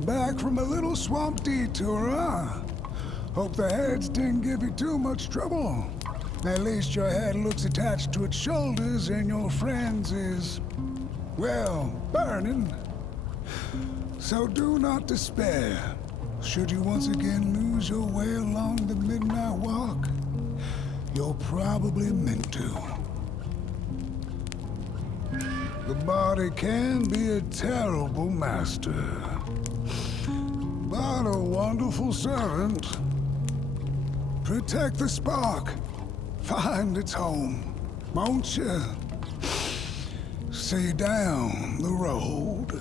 Back from a little swamp detour, huh? Hope the heads didn't give you too much trouble. At least your head looks attached to its shoulders and your friend's is, well, burning. So do not despair. Should you once again lose your way along the midnight walk, you're probably meant to. The body can be a terrible master, but a wonderful servant. Protect the spark. Find its home, won't you? See down the road.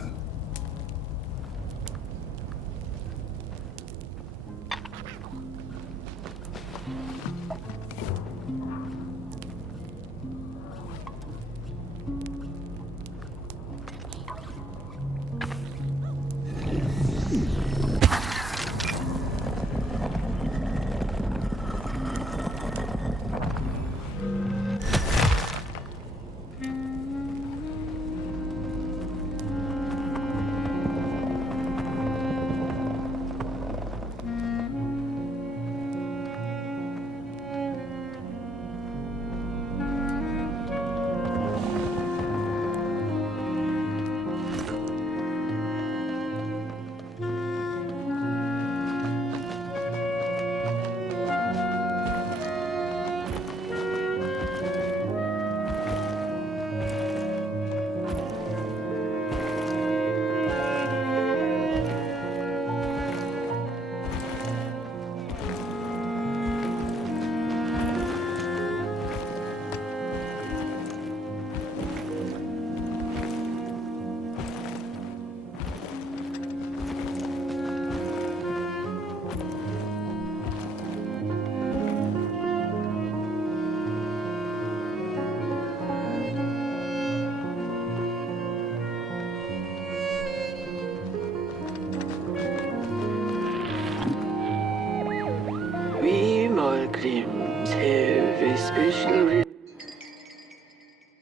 Pilgrims have a special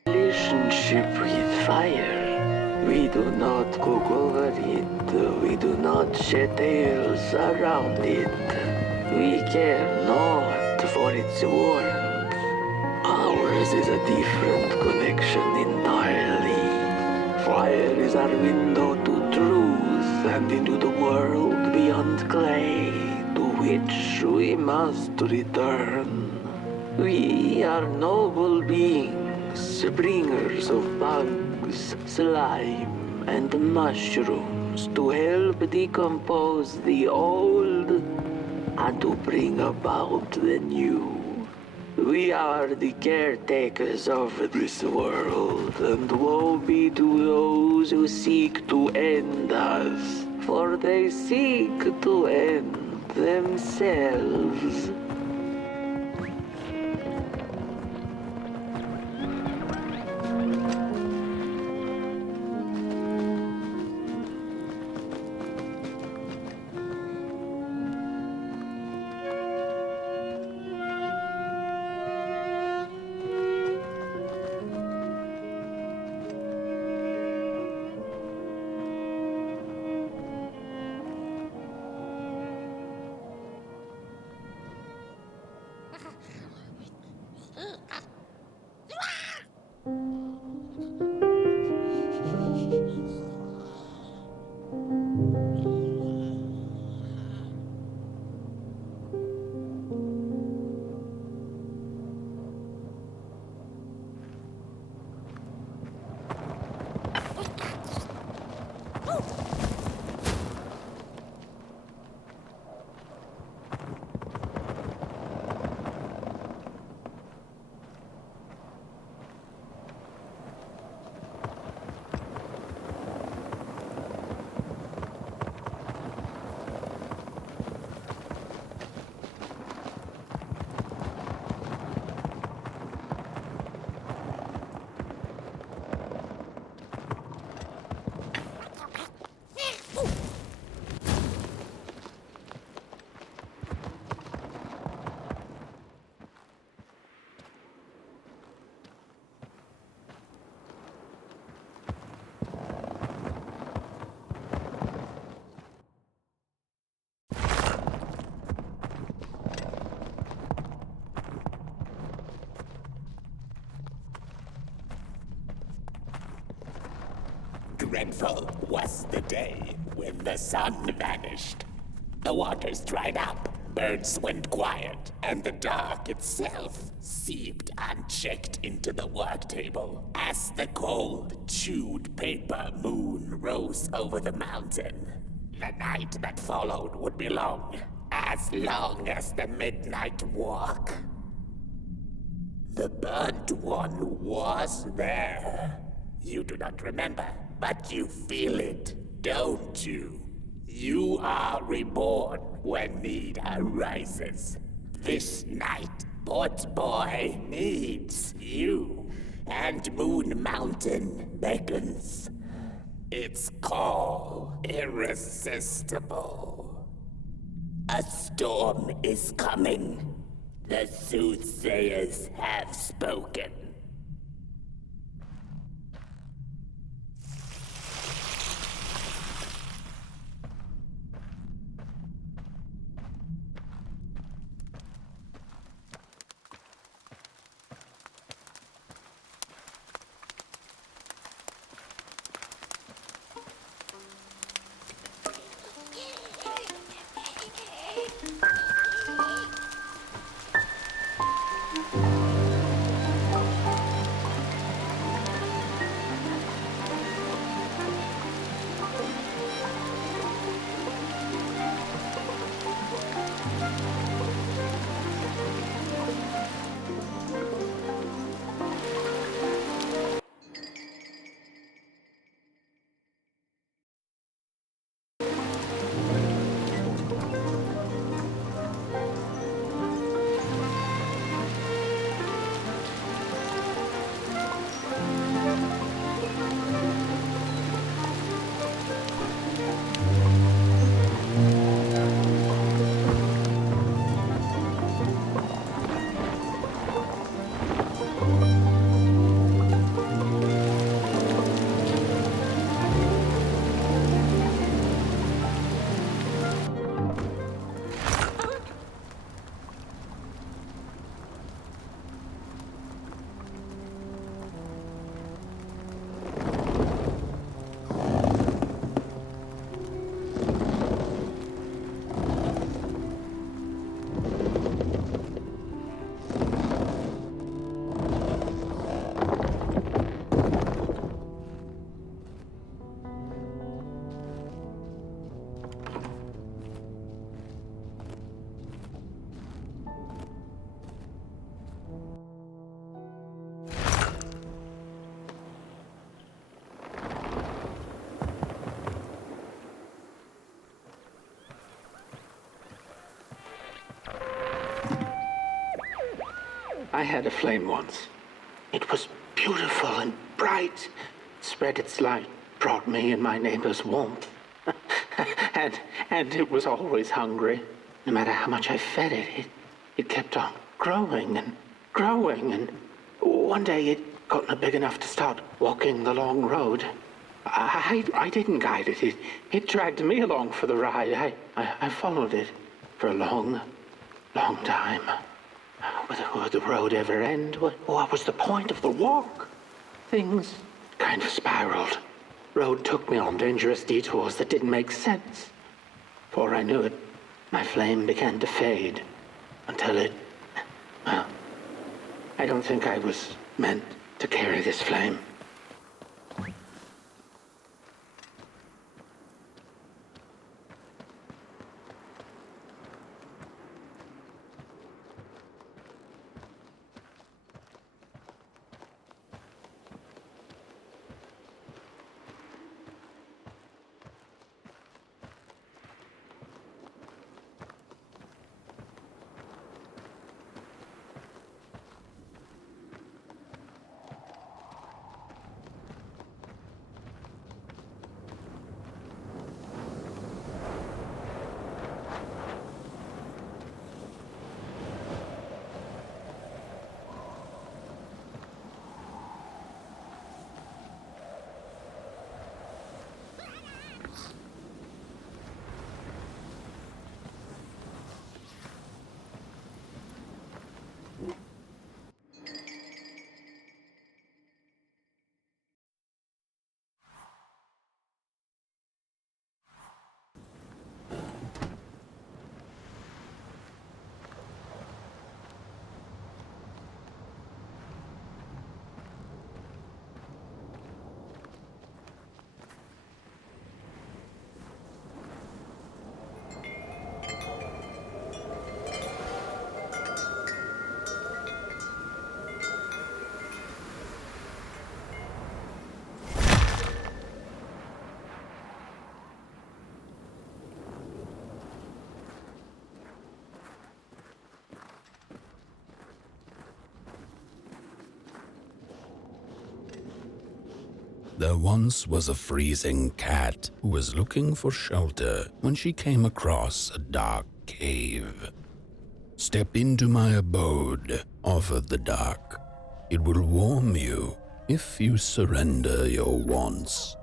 relationship with fire. We do not cook over it. We do not shed tales around it. We care not for its warmth. Ours is a different connection entirely. Fire is our window to truth and into the world beyond clay, to which we must return. We are noble beings, bringers of bugs, slime, and mushrooms to help decompose the old and to bring about the new. We are the caretakers of this world, and woe be to those who seek to end us, for they seek to end themselves. dreadful was the day when the sun vanished. The waters dried up, birds went quiet, and the dark itself seeped unchecked into the work table as the cold, chewed paper moon rose over the mountain. The night that followed would be long as the midnight walk. The burnt one was there. You do not remember, but you feel it, don't you? You are reborn when need arises. This night, Port Boy needs you, and Moon Mountain beckons. Its call irresistible. A storm is coming. The soothsayers have spoken. I had a flame once. It was beautiful and bright. Spread its light, brought me and my neighbors warmth. and it was always hungry. No matter how much I fed it, it kept on growing and growing. And one day it got big enough to start walking the long road. I didn't guide it. It dragged me along for the ride. I followed it for a long time. Would the road ever end? What was the point of the walk? Things kind of spiraled. Road took me on dangerous detours that didn't make sense. Before I knew it, my flame began to fade until well, I don't think I was meant to carry this flame. There once was a freezing cat who was looking for shelter when she came across a dark cave. "Step into my abode," offered the dark. "It will warm you if you surrender your wants."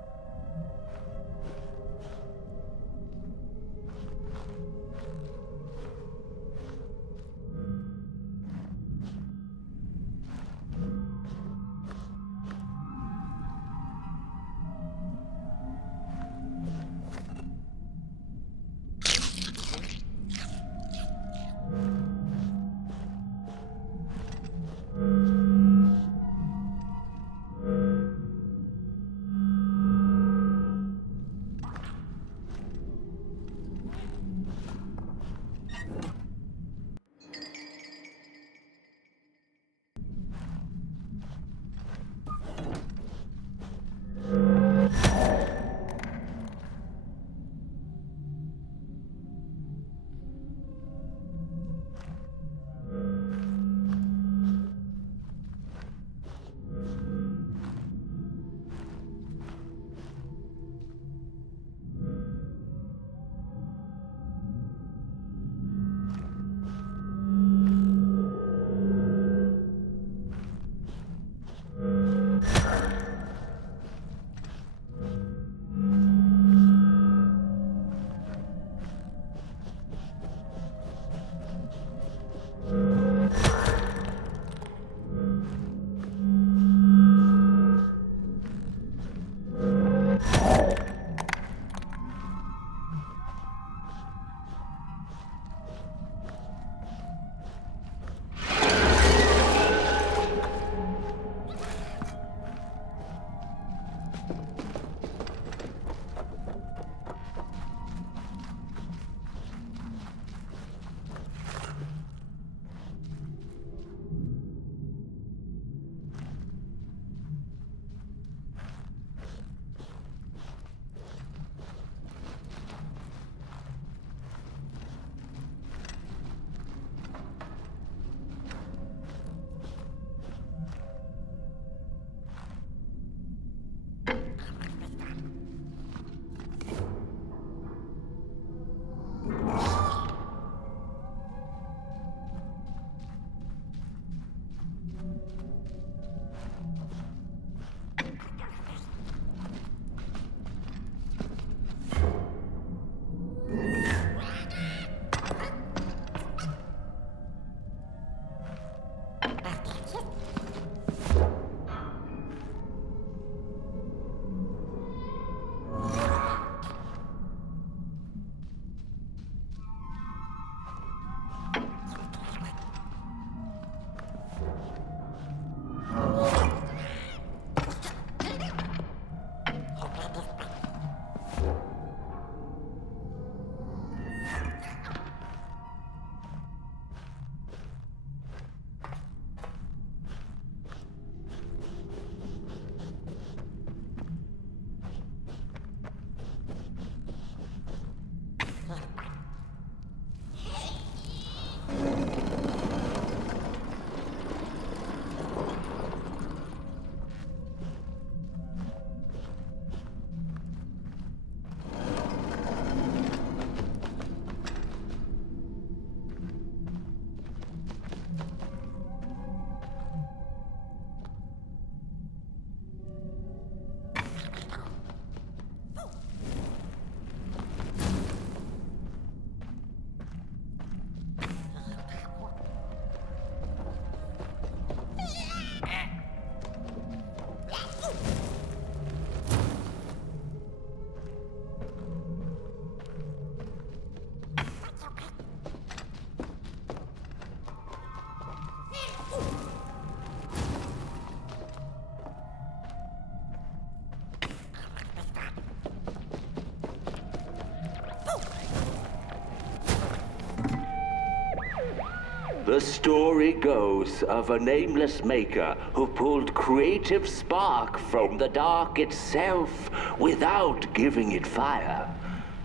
The story goes of a nameless maker who pulled creative spark from the dark itself without giving it fire.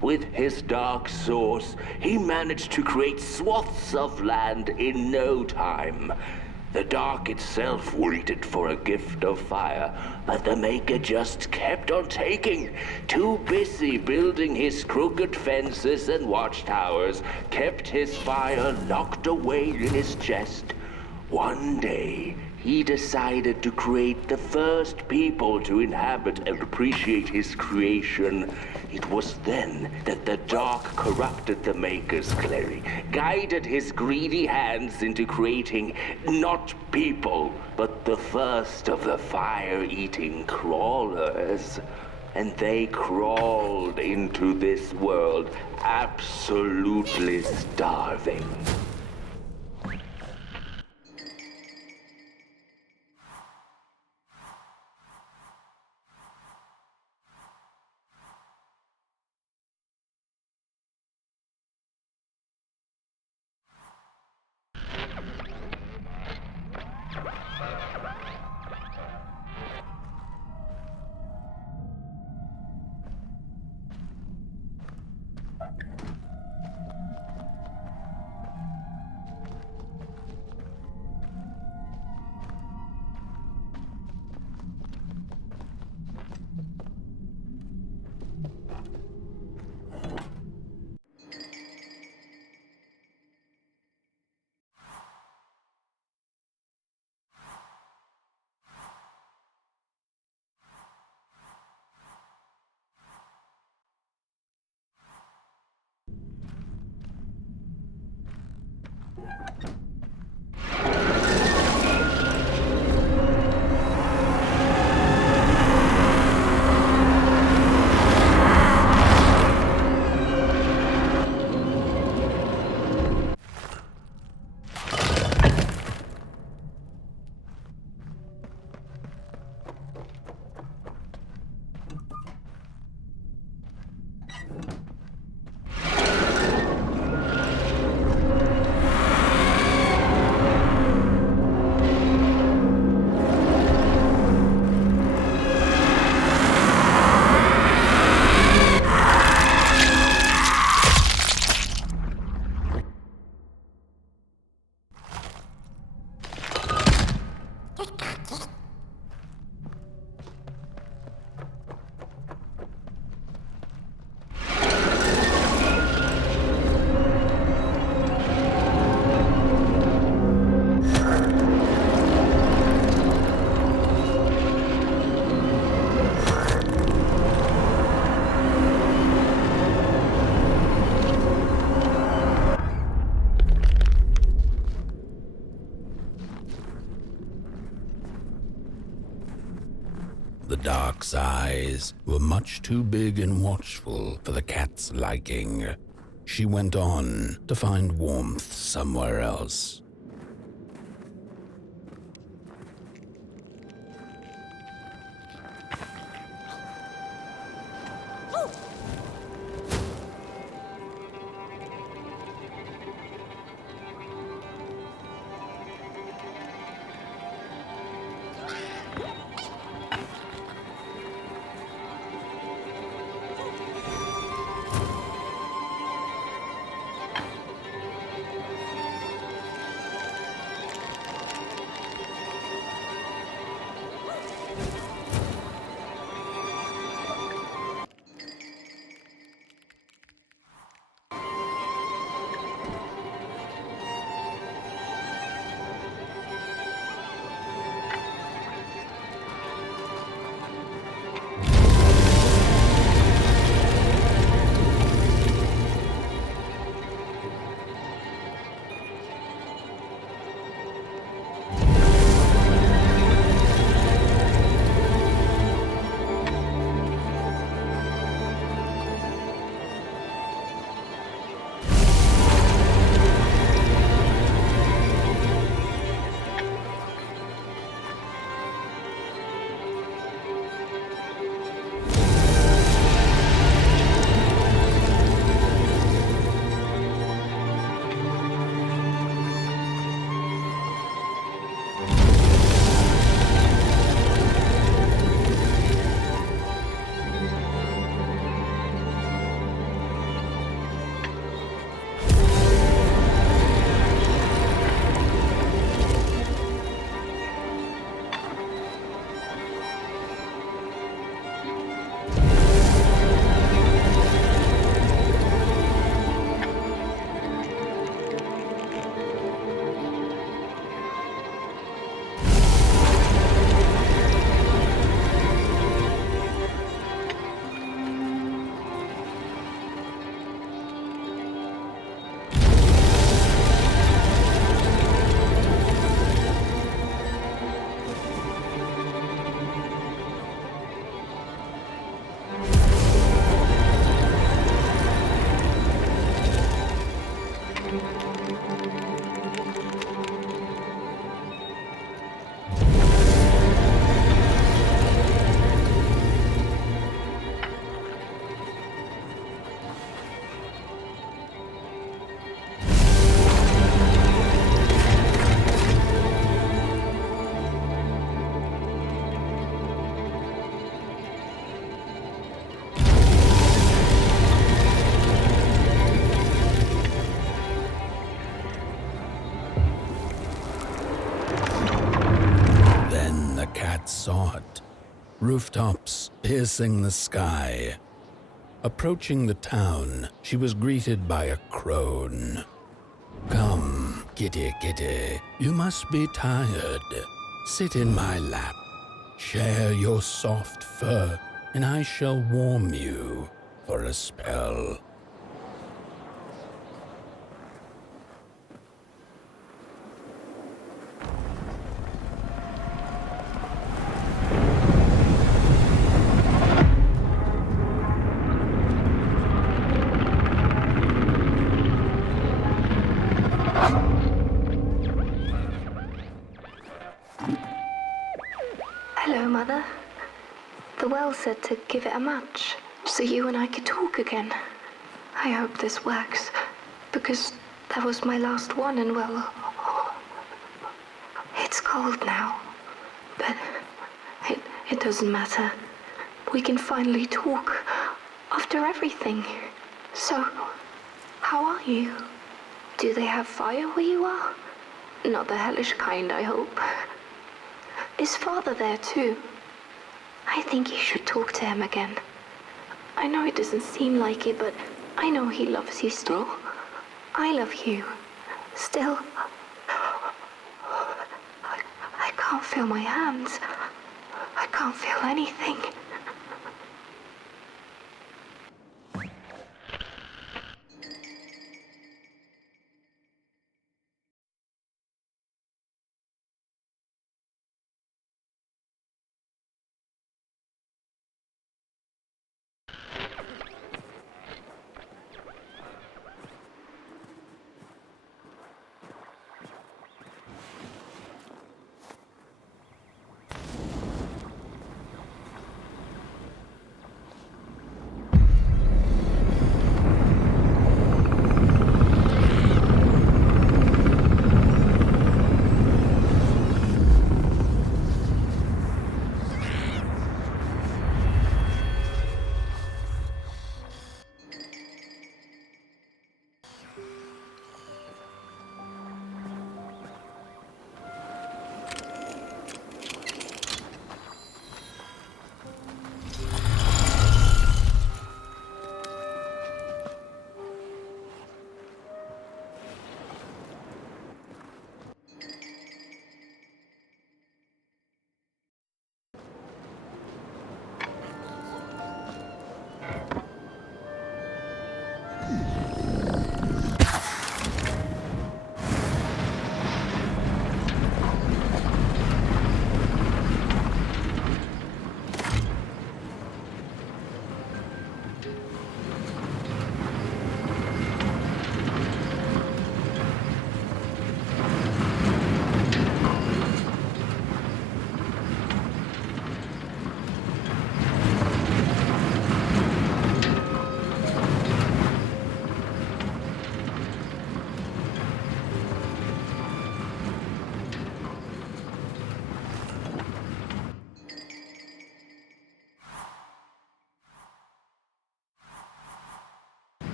With his dark source, he managed to create swaths of land in no time. The dark itself waited for a gift of fire, but the Maker just kept on taking. Too busy building his crooked fences and watchtowers, kept his fire locked away in his chest. One day, he decided to create the first people to inhabit and appreciate his creation. It was then that the dark corrupted the Maker's clay, guided his greedy hands into creating not people, but the first of the fire-eating crawlers. And they crawled into this world, absolutely starving. The dark's eyes were much too big and watchful for the cat's liking. She went on to find warmth somewhere else. rooftops piercing the sky. Approaching the town, she was greeted by a crone. "Come, kitty, kitty, you must be tired. Sit in my lap, share your soft fur, and I shall warm you for a spell." Hello, Mother. The well said to give it a match, so you and I could talk again. I hope this works, because that was my last one, and well, it's cold now. But it doesn't matter. We can finally talk after everything. So, how are you? Do they have fire where you are? Not the hellish kind, I hope. Is Father there too? I think you should talk to him again. I know it doesn't seem like it, but I know he loves you still. I love you. Still. I can't feel my hands. I can't feel anything.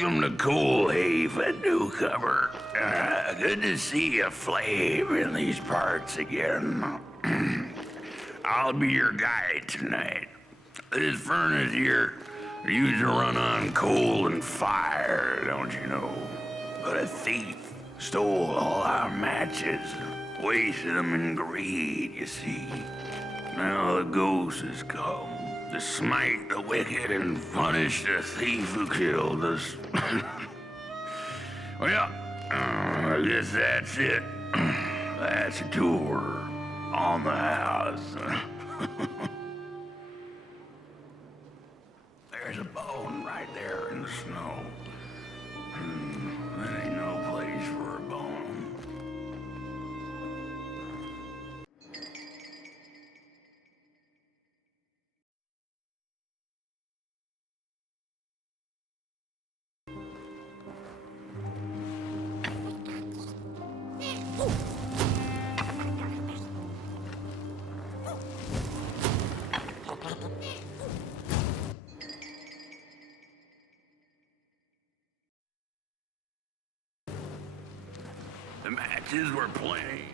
Welcome to Coalhaven, newcomer. Good to see you flame in these parts again. I'll be your guide tonight. This furnace here used to run on coal and fire, don't you know? But a thief stole all our matches, wasted them in greed, you see. Now the ghost has come to smite the wicked and punish the thief who killed us. Well, I guess that's it. That's a tour on the house. There's a bone right there in the snow. There ain't no place for a bone. The matches were plenty.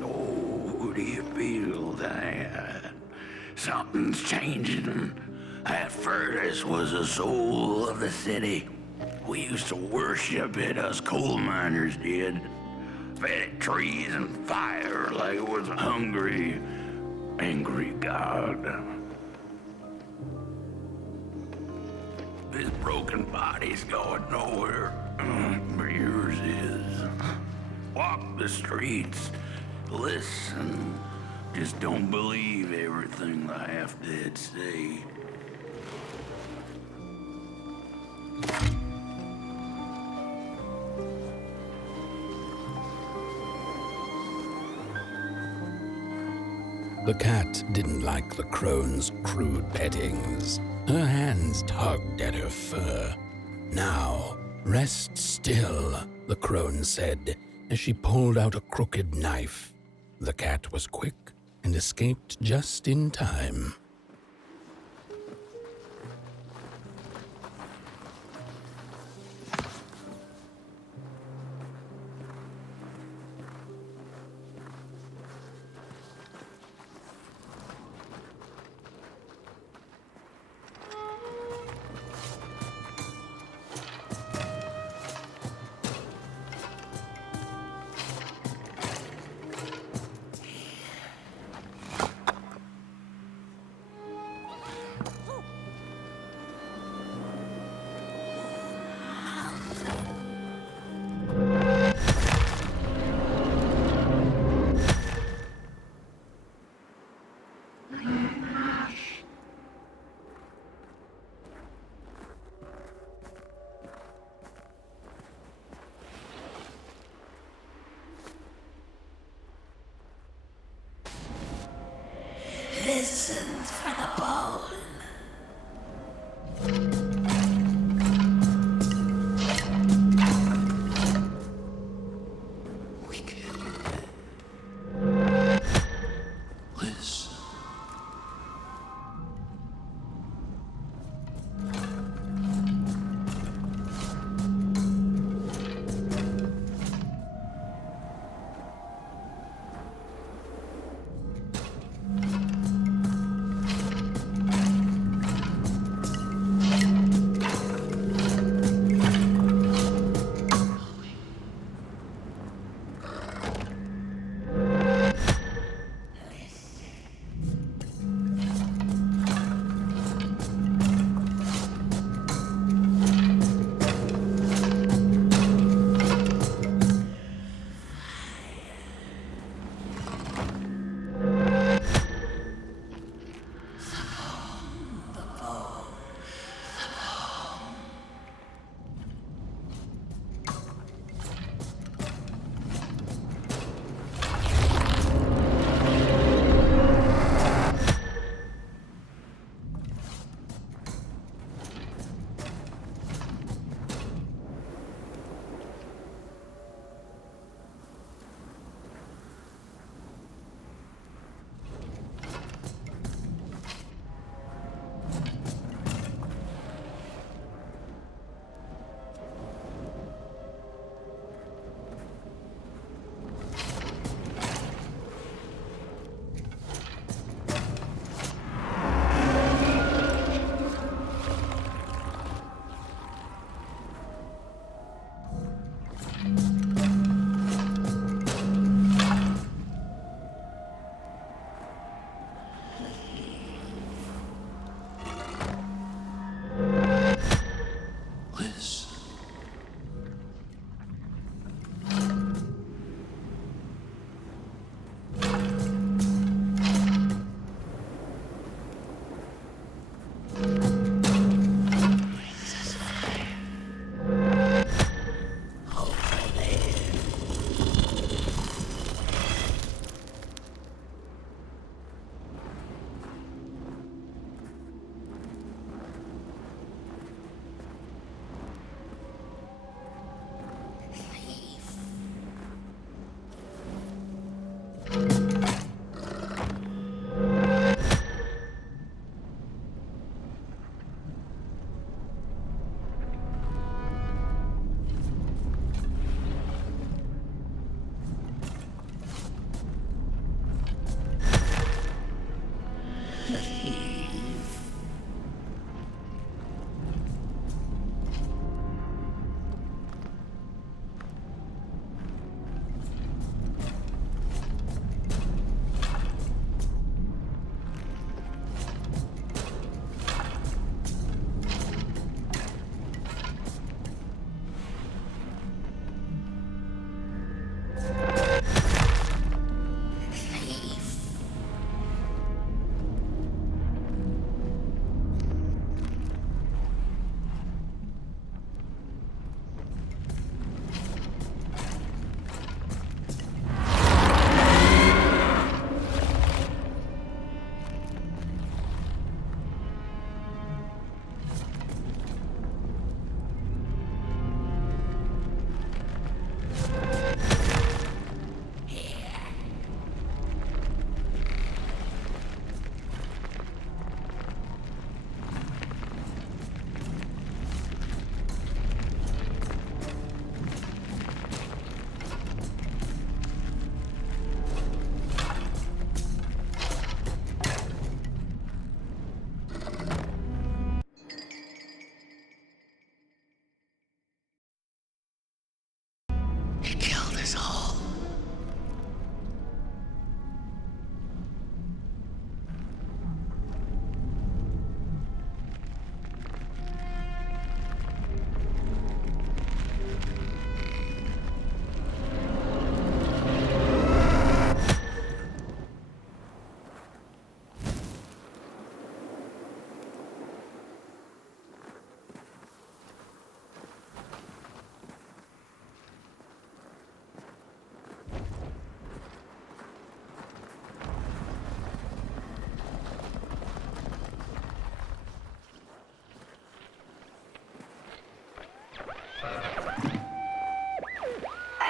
Oh, do you feel that? Something's changing. That furnace was the soul of the city. We used to worship it, us coal miners did. Fed it trees and fire like it was a hungry, angry god. This broken body's going nowhere, but yours is. Walk the streets, listen. Just don't believe everything the half-dead say. The cat didn't like the crone's crude pettings. Her hands tugged at her fur. Now, rest still, the crone said, as she pulled out a crooked knife. The cat was quick and escaped just in time.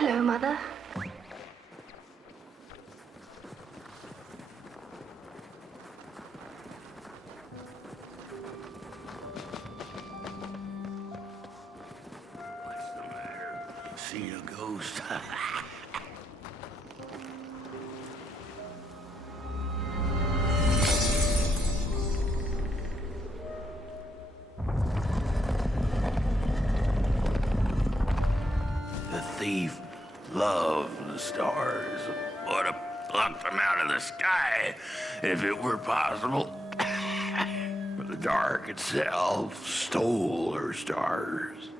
Hello, Mother. What's the matter? See a ghost? The thief loved the stars. Would have plucked them out of the sky if it were possible. But the dark itself stole her stars,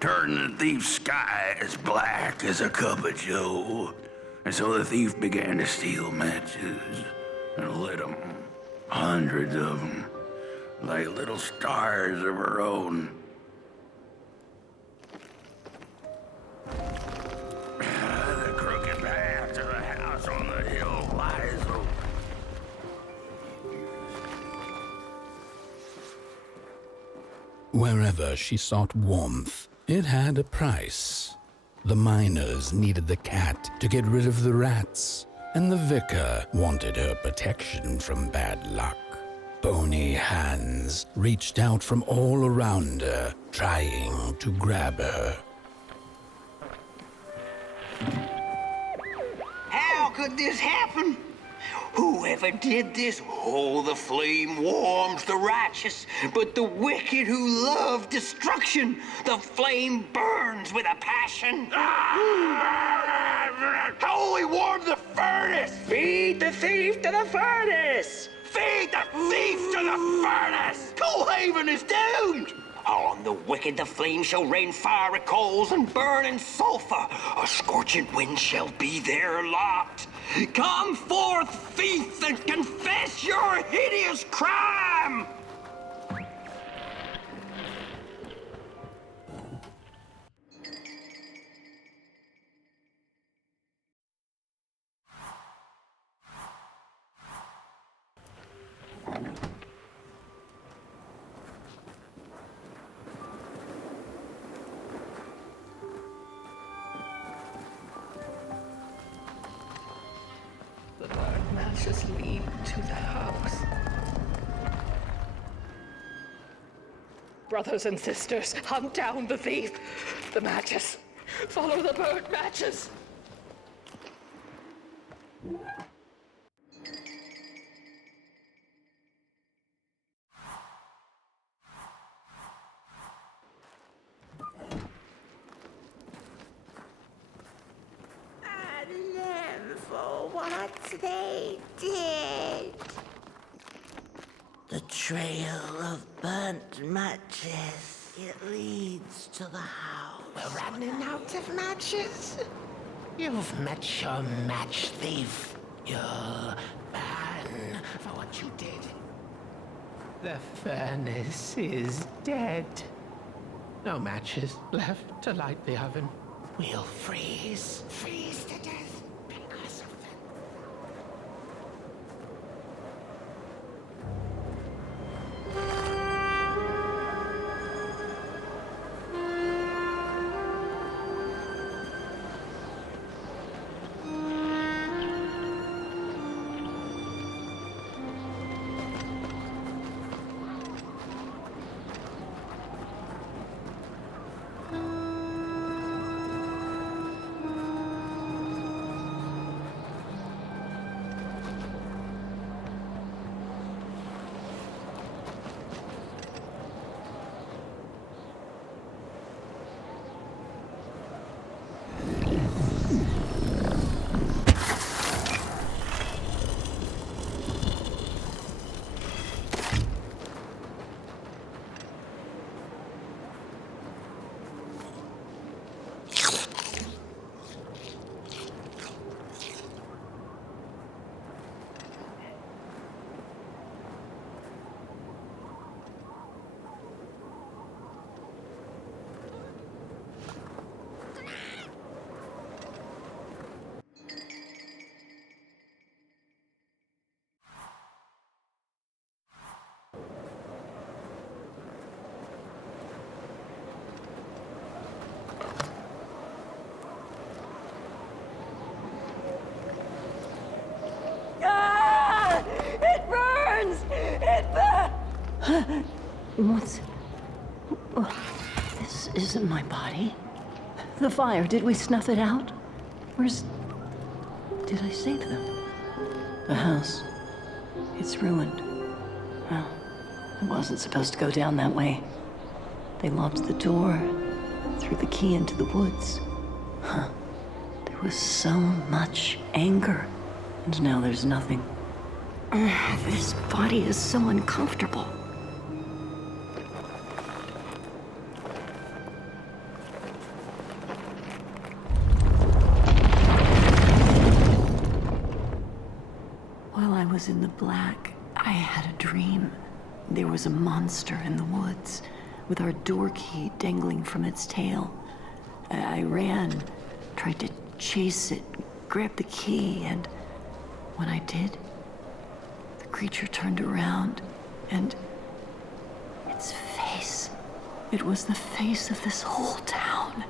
turned the thief's sky as black as a cup of joe. And so the thief began to steal matches and lit them, hundreds of them, like little stars of her own. The crooked path to the house on the hill lies open. Wherever she sought warmth, it had a price. The miners needed the cat to get rid of the rats, and the vicar wanted her protection from bad luck. Bony hands reached out from all around her, trying to grab her. How could this happen? Whoever did this? Oh, the flame warms the righteous, but the wicked who love destruction, the flame burns with a passion. How will we warm the furnace? Feed the thief to the furnace! Feed the thief to the furnace! Coalhaven is doomed! On the wicked the flame shall rain fiery coals and burning sulfur. A scorching wind shall be their lot. Come forth, thief, and confess your hideous crime! The burnt matches lead to the house. Brothers and sisters, hunt down the thief. The matches. Follow the burnt matches. And then for what they did. The trail of burnt matches. It leads to the house. We're running out of matches. You've met your match thief. You'll burn for what you did. The furnace is dead. No matches left to light the oven. We'll freeze to death because of them. What's... Oh, this isn't my body. The fire, did we snuff it out? Where's... Did I save them? The house. It's ruined. Well, it wasn't supposed to go down that way. They locked the door, threw the key into the woods. Huh. There was so much anger, and now there's nothing. This body is so uncomfortable. While I was in the black, I had a dream. There was a monster in the woods, with our door key dangling from its tail. I ran, tried to chase it, grab the key, and when I did, the creature turned around, and its face, it was the face of this whole town.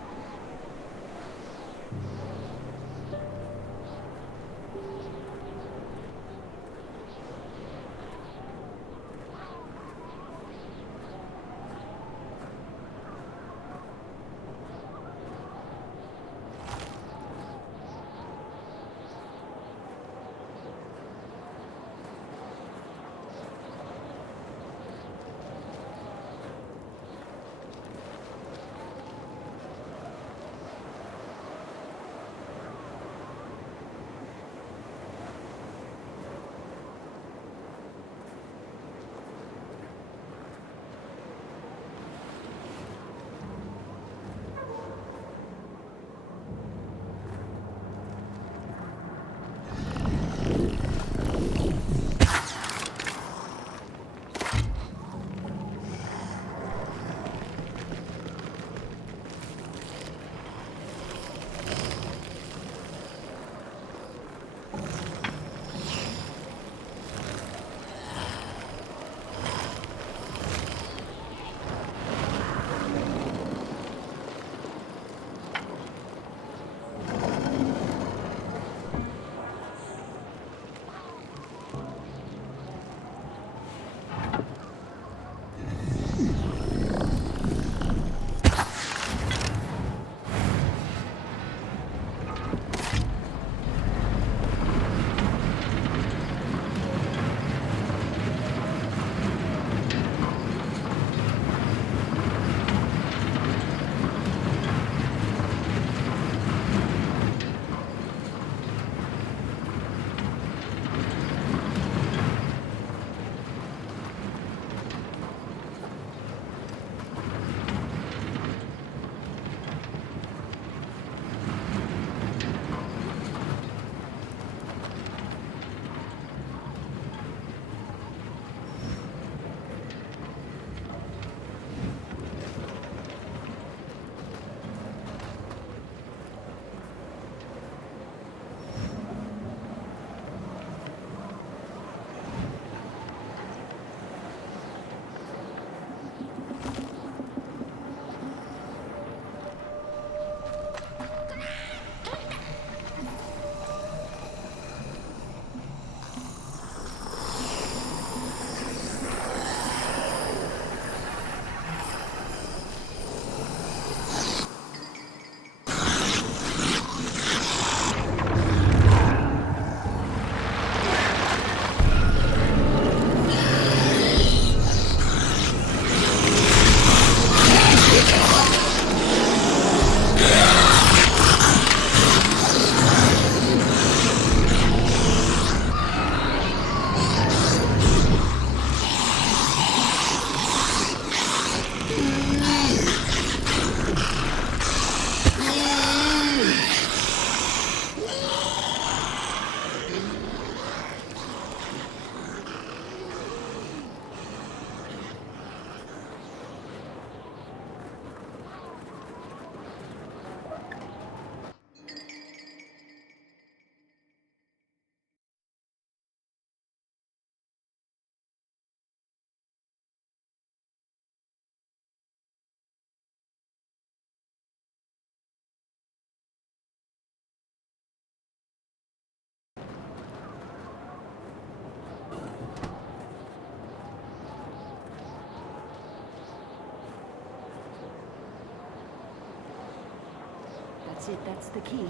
That's it. That's the key.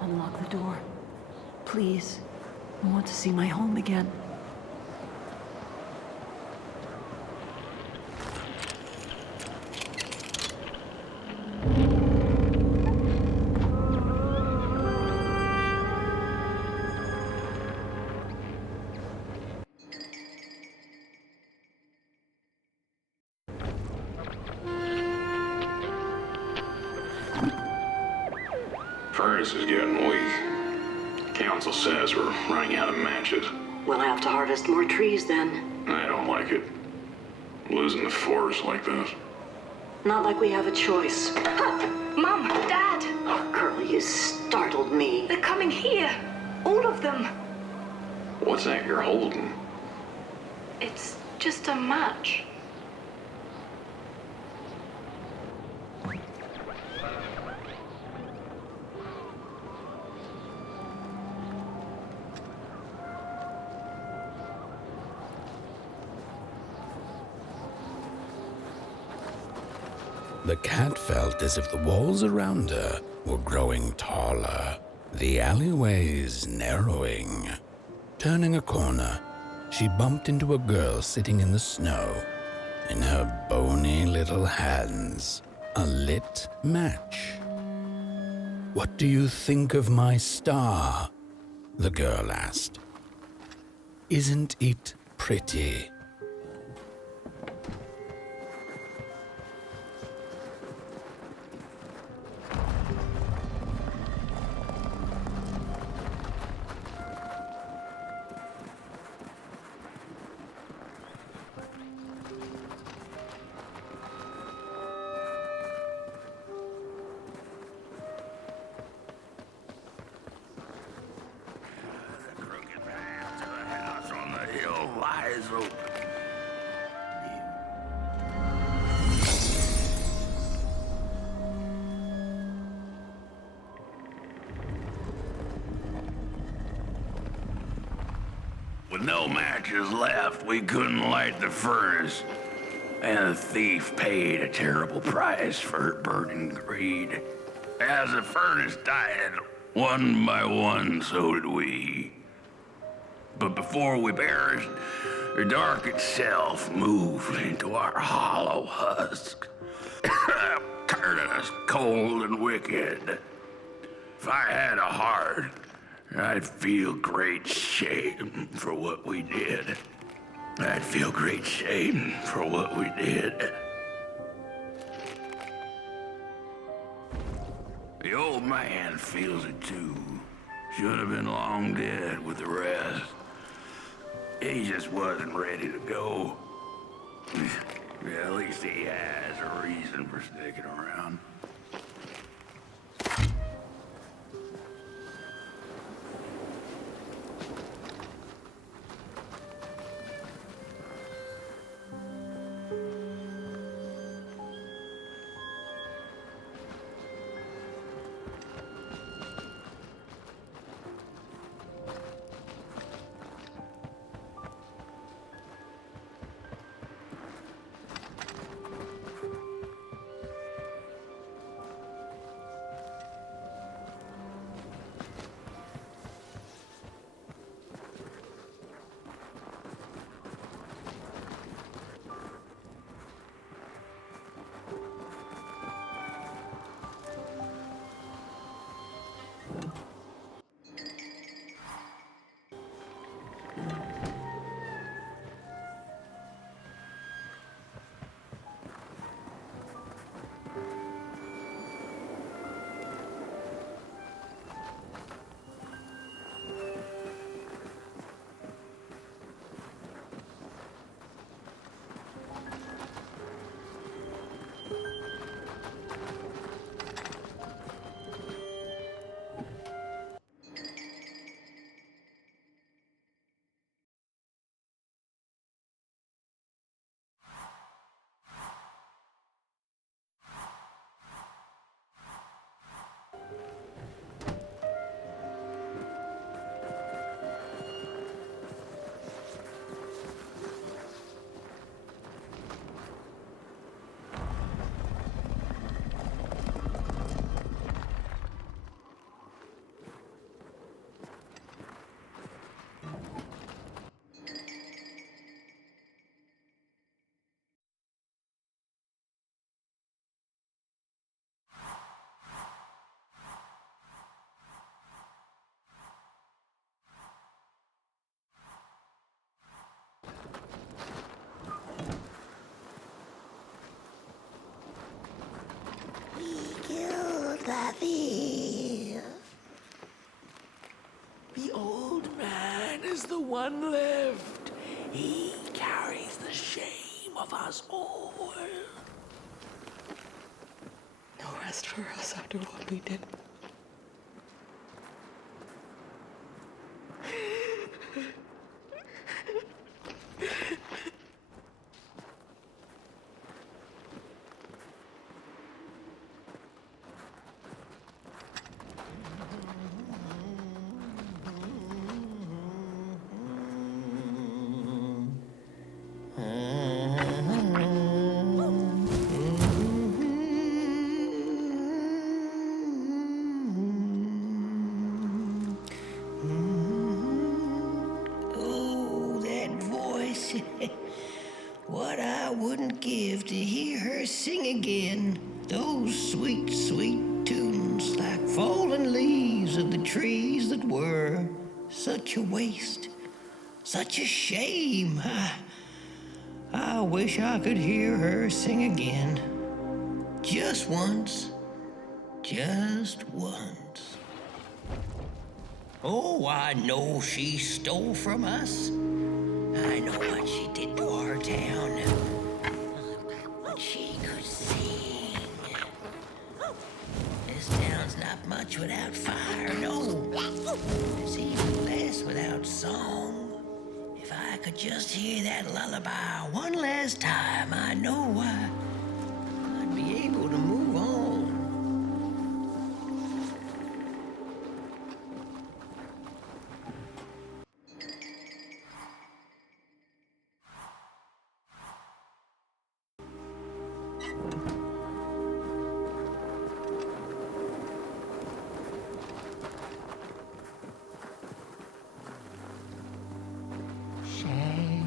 Unlock the door. Please. I want to see my home again. Furnace is getting weak. Council says we're running out of matches. We'll have to harvest more trees then. I don't like it. Losing the forest like this. Not like we have a choice. Mom, Dad, Oh, Curly, you startled me. they're coming here. All of them. What's that you're holding? It's just a match. The cat felt as if the walls around her were growing taller, the alleyways narrowing. Turning a corner, she bumped into a girl sitting in the snow. In her bony little hands, a lit match. "What do you think of my star?" the girl asked. "Isn't it pretty?" The crooked path to the house on the hill lies open. With no matches left, we couldn't light the furnace. And the thief paid a terrible price for her burning greed. As the furnace died, one by one, so did we. But before we perished, the dark itself moved into our hollow husk, turning us cold and wicked. If I had a heart, I'd feel great shame for what we did. I'd feel great shame for what we did. The old man feels it too. Should have been long dead with the rest. He just wasn't ready to go. Yeah, at least he has a reason for sticking around. one left. He carries the shame of us all. No rest for us after what we did. Oh, that voice. What I wouldn't give to hear her sing again. Those sweet, sweet tunes like fallen leaves of the trees that were. Such a waste. Such a shame. I wish I could hear her sing again. Just once. Just once. Oh, I know she stole from us. I know what she did to our town. But she could sing. This town's not much without fire, no. It's even less without song. If I could just hear that lullaby one last time, I know I'd be able to move on. Shame.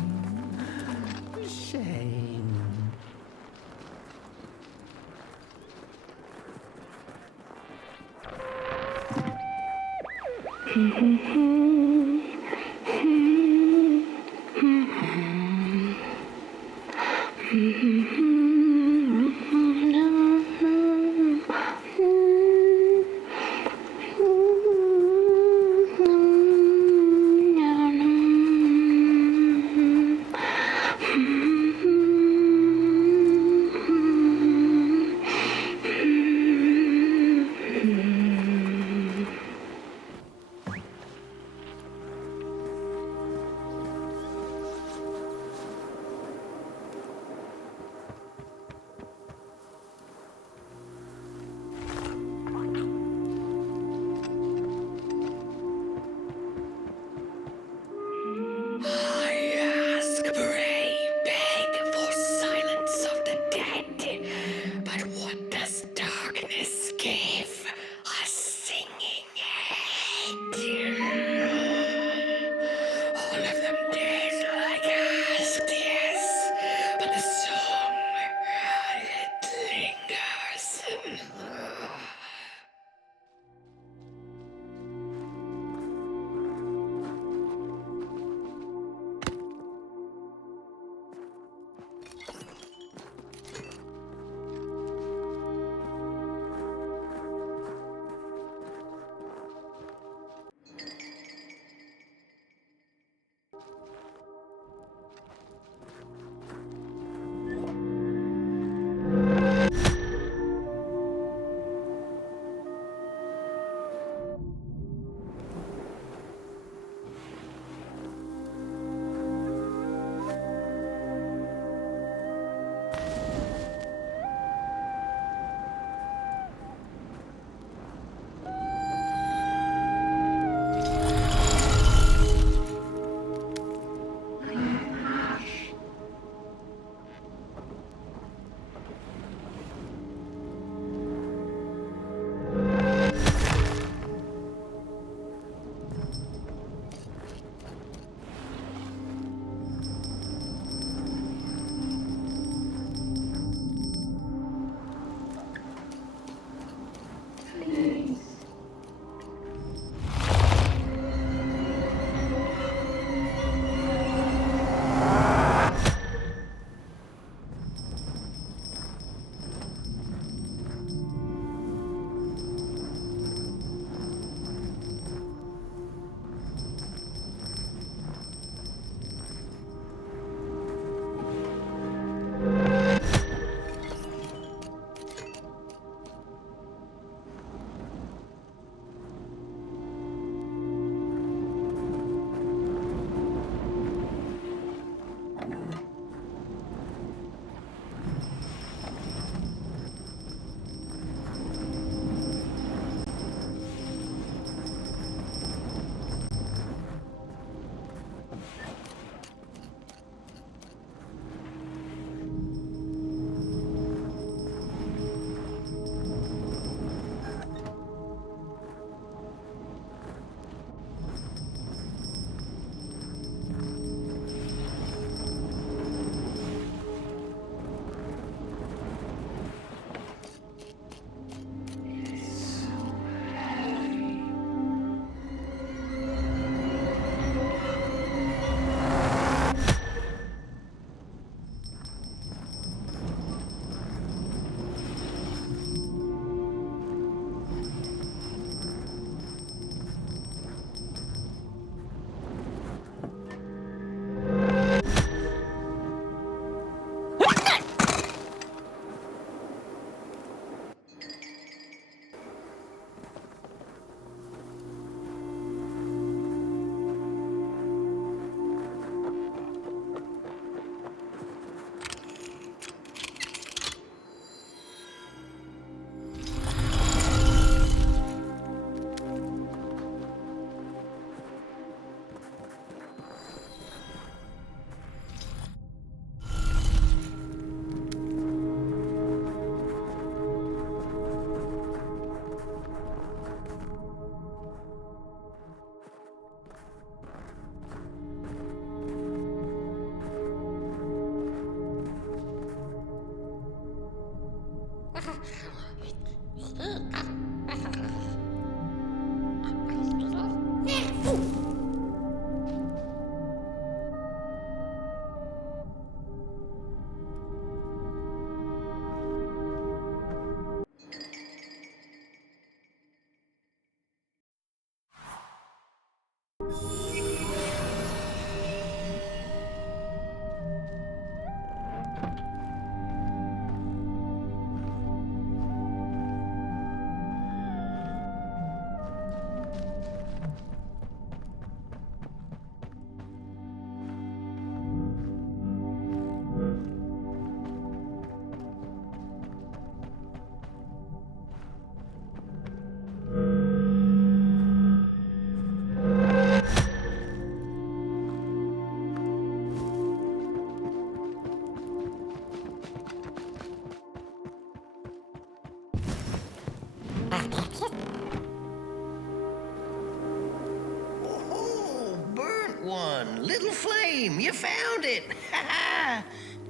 Oh, burnt one. Little flame, you found it.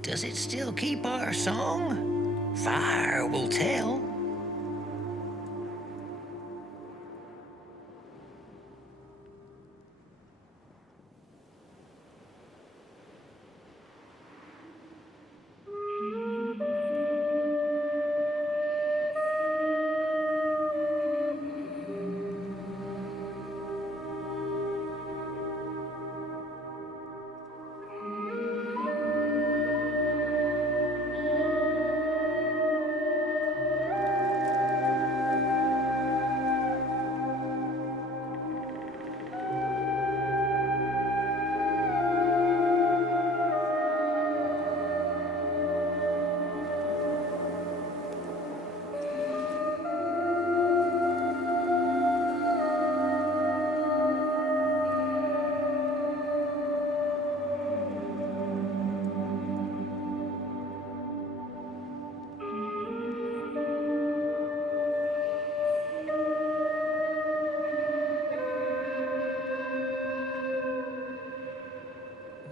Does it still keep our song? Fire will tell.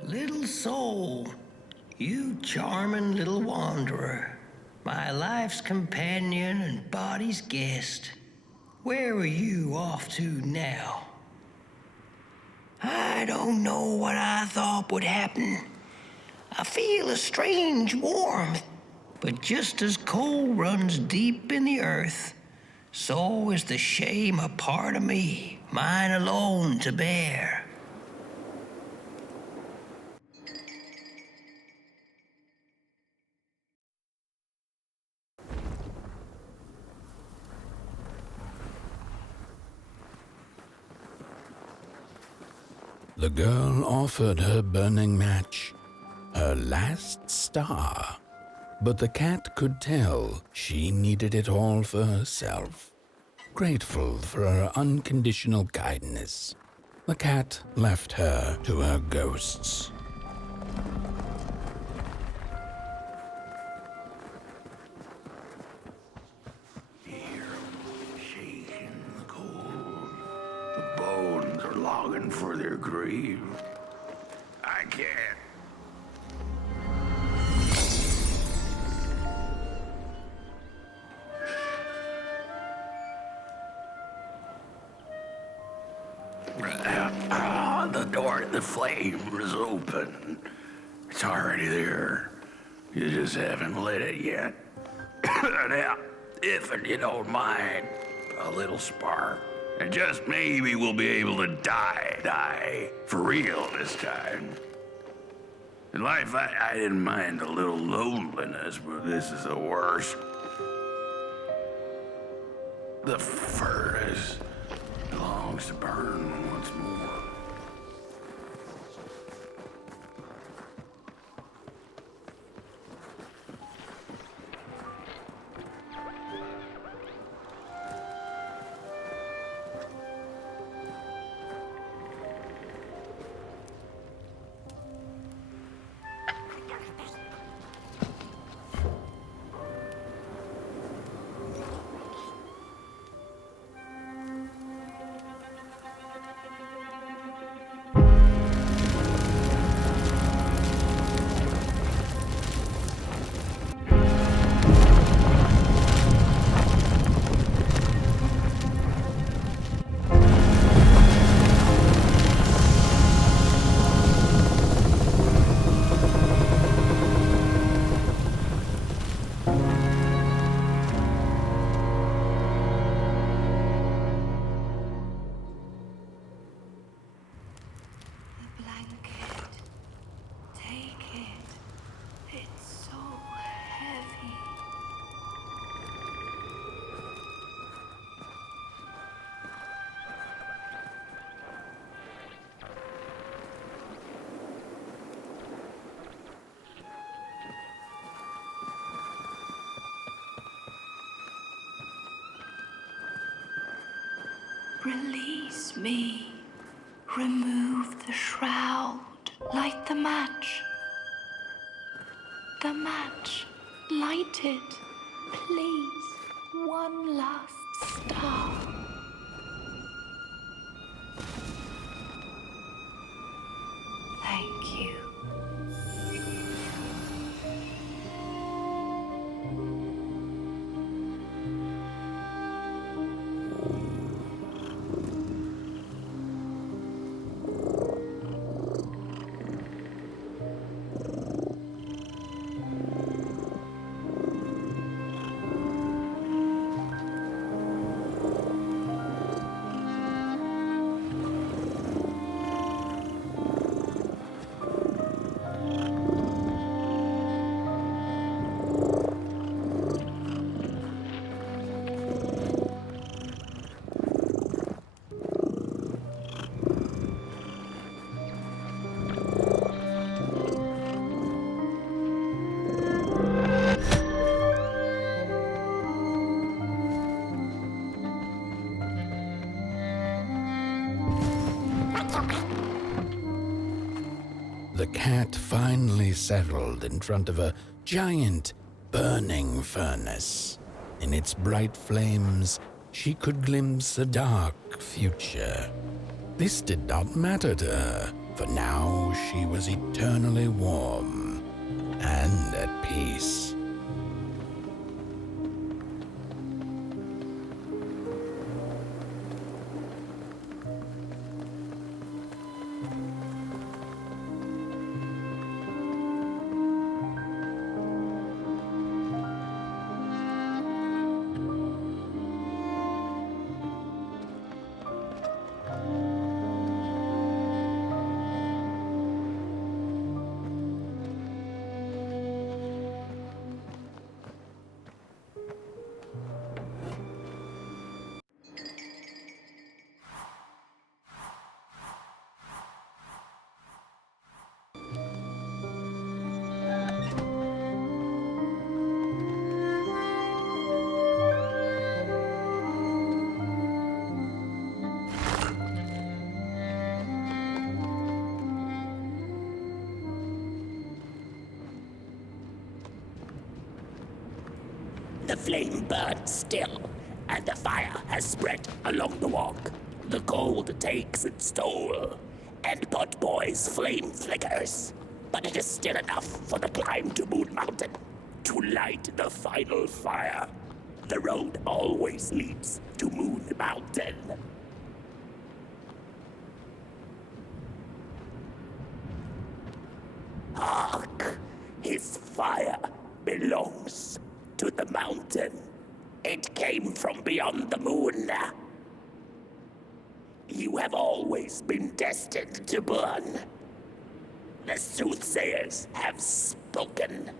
Little soul, you charming little wanderer, my life's companion and body's guest. Where are you off to now? I don't know what I thought would happen. I feel a strange warmth, but just as coal runs deep in the earth, so is the shame a part of me, mine alone to bear. The girl offered her burning match, her last star, but the cat could tell she needed it all for herself. Grateful for her unconditional kindness, the cat left her to her ghosts. Shaking the cold. The bones are longing for their grave. I can't. The door to the flame is open. It's already there. You just haven't lit it yet. Now, if you don't mind, a little spark. And just maybe we'll be able to die for real this time. In life, I didn't mind a little loneliness, but this is the worst. The furnace longs to burn once more. Release me. Remove the shroud. Light the match. The match. Light it. Please. One last the cat finally settled in front of a giant burning furnace. In its bright flames, she could glimpse a dark future. This did not matter to her, for now she was eternally warm and at peace. The flame burns still, and the fire has spread along the walk. The cold takes its toll, and Potboy's flame flickers. But it is still enough for the climb to Moon Mountain, to light the final fire. The road always leads to Moon Mountain. Hark! His fire belongs to the mountain. It came from beyond the moon. You have always been destined to burn. The soothsayers have spoken.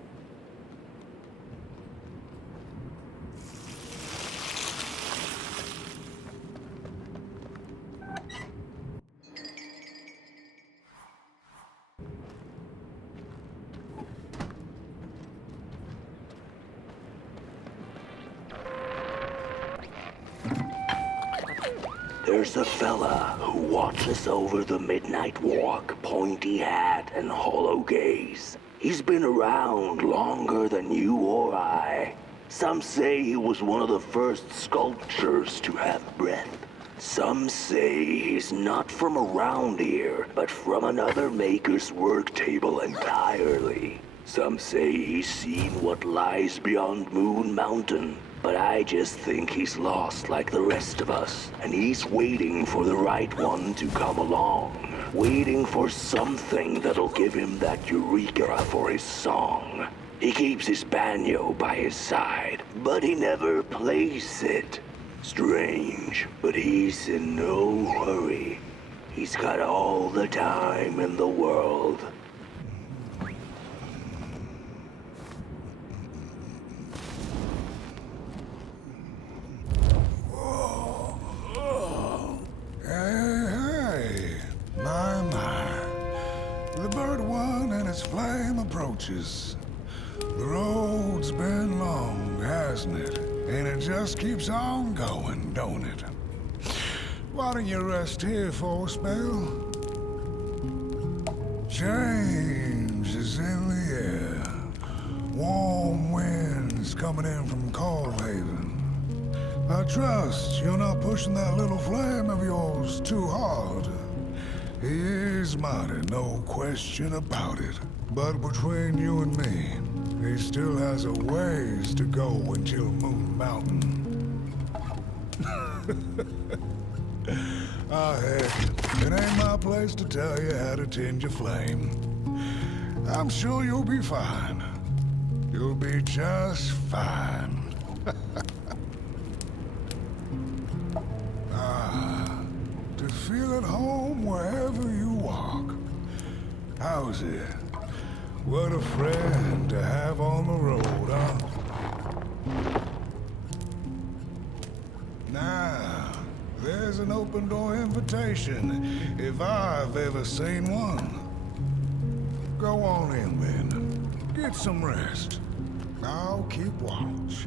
There's a fella who watches over the midnight walk, pointy hat and hollow gaze. He's been around longer than you or I. Some say he was one of the first sculptures to have breath. Some say he's not from around here, but from another maker's work table entirely. Some say he's seen what lies beyond Moon Mountain. But I just think he's lost like the rest of us, and he's waiting for the right one to come along. Waiting for something that'll give him that eureka for his song. He keeps his banjo by his side, but he never plays it. Strange, but he's in no hurry. He's got all the time in the world. Approaches. The road's been long, hasn't it? And it just keeps on going, don't it? Why don't you rest here for a spell? Change is in the air. Warm winds coming in from Coalhaven. I trust you're not pushing that little flame of yours too hard. He is mighty, no question about it. But between you and me, he still has a ways to go until Moon Mountain. Heck, it ain't my place to tell you how to tend your flame. I'm sure you'll be fine. You'll be just fine. To feel at home wherever you walk. How's it? What a friend to have on the road, huh? Now, there's an open door invitation, if I've ever seen one. Go on in, then. Get some rest. I'll keep watch.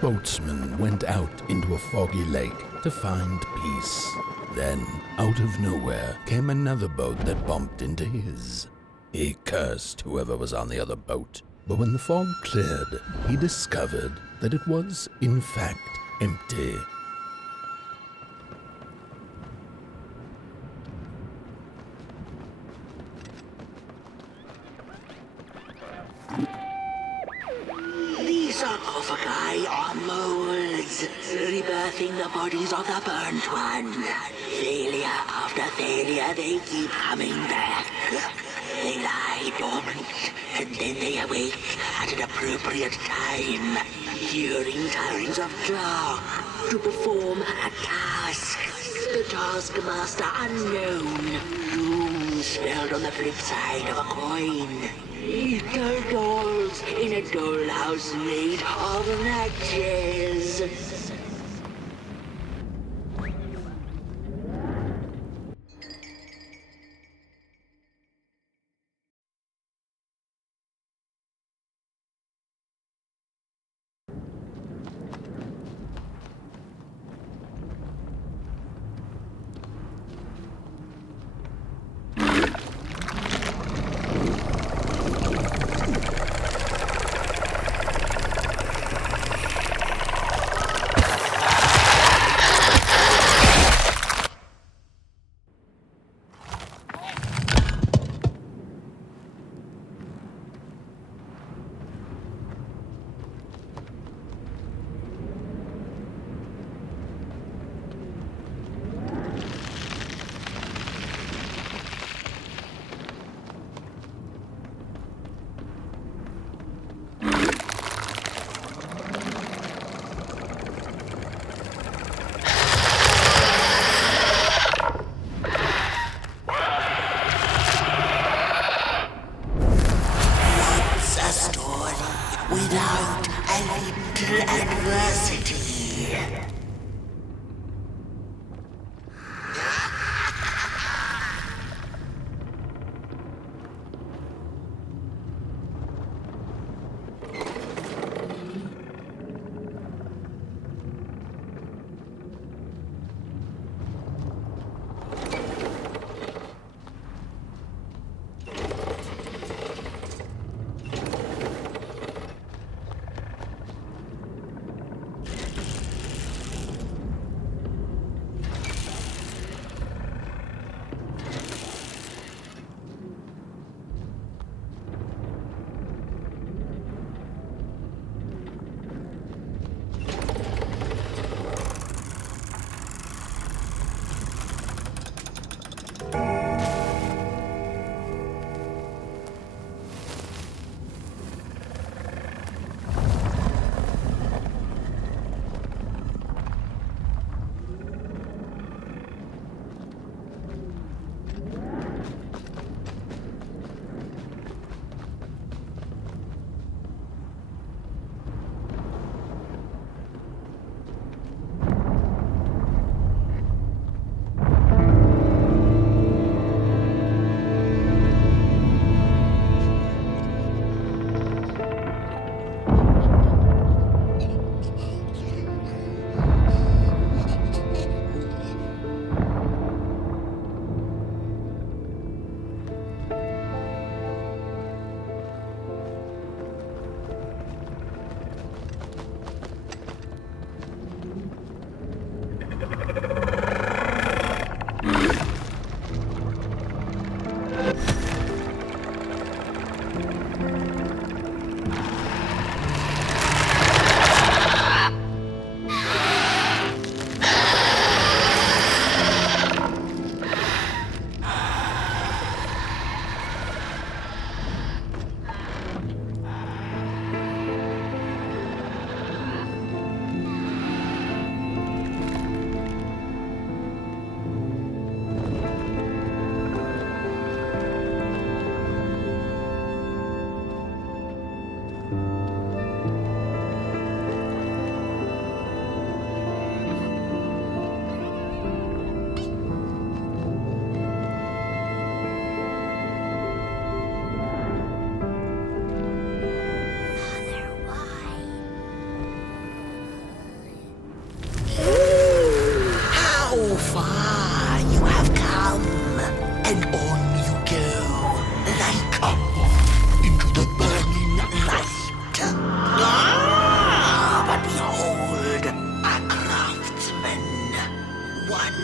boatsman went out into a foggy lake to find peace. Then, out of nowhere, came another boat that bumped into his. He cursed whoever was on the other boat, but when the fog cleared, he discovered that it was, in fact, empty. These sarcophagi are molds, rebirthing the bodies of the burnt one. Failure after failure, they keep coming back. They lie dormant, and then they awake at an appropriate time, during times of dark, to perform a task. The taskmaster unknown, doom spelled on the flip side of a coin. Little dolls in a dollhouse made of matches. Without a little adversity.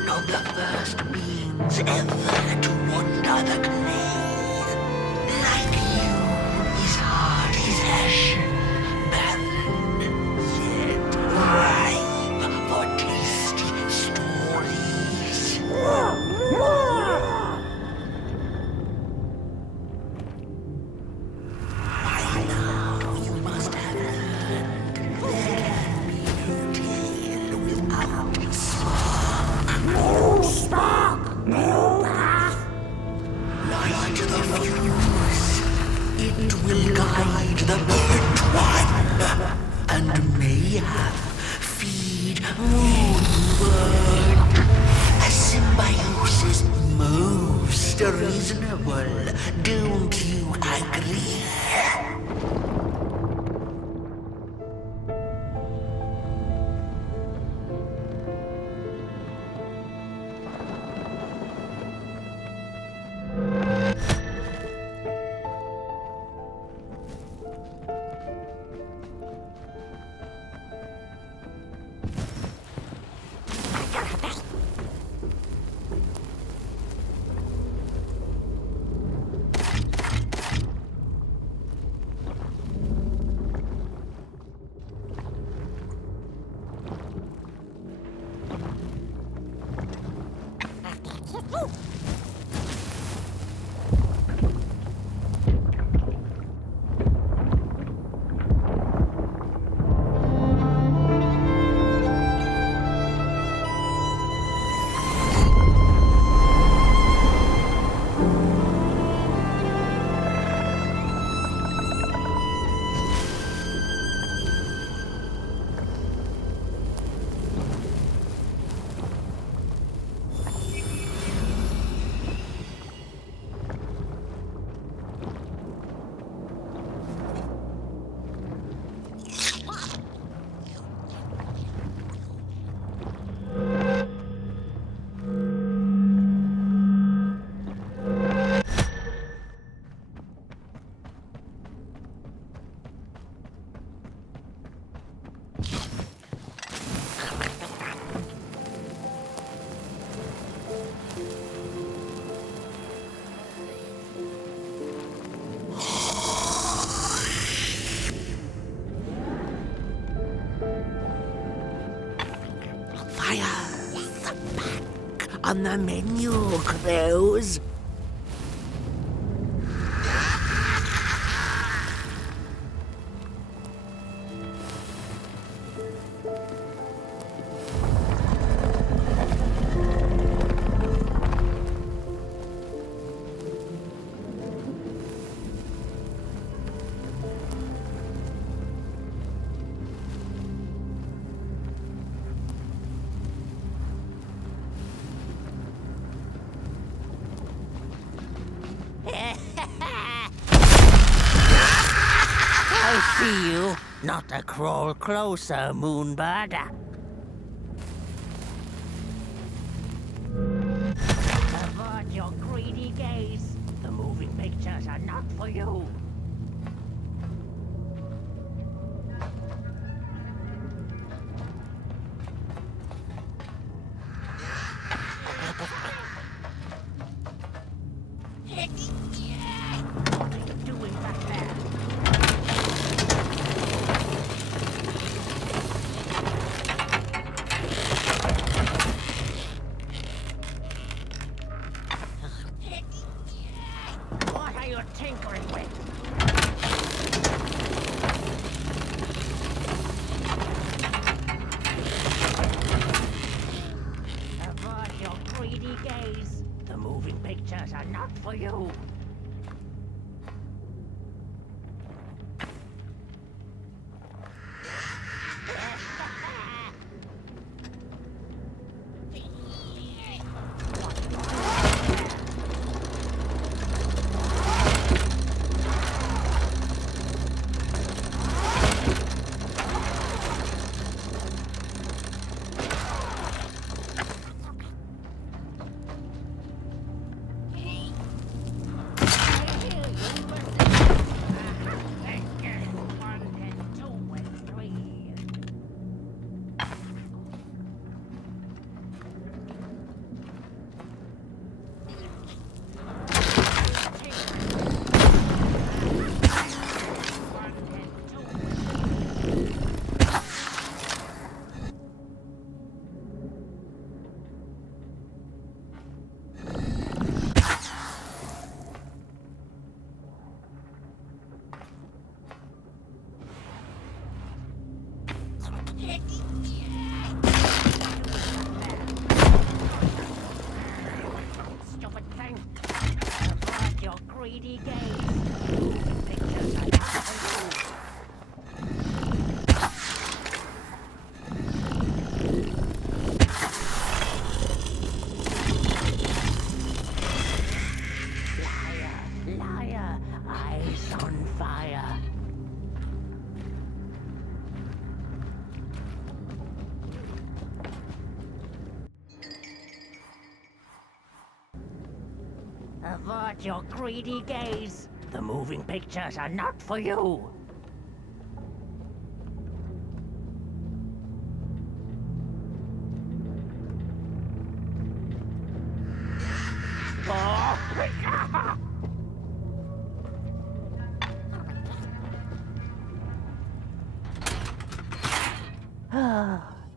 one of the first beings ever to wander the glade. Like you, his heart is ashen, barren, yet ripe for tasty stories. By now, you must have learned there can be no tale without spark. No spark, no path. Light the fuse. It will guide the burnt one, and mayhap feed moonward. A symbiosis most reasonable, don't you agree? On the menu, crows. I see you. Not a crawl closer, Moonbird. Avert your greedy gaze. The moving pictures are not for you. Avert your greedy gaze. The moving pictures are not for you.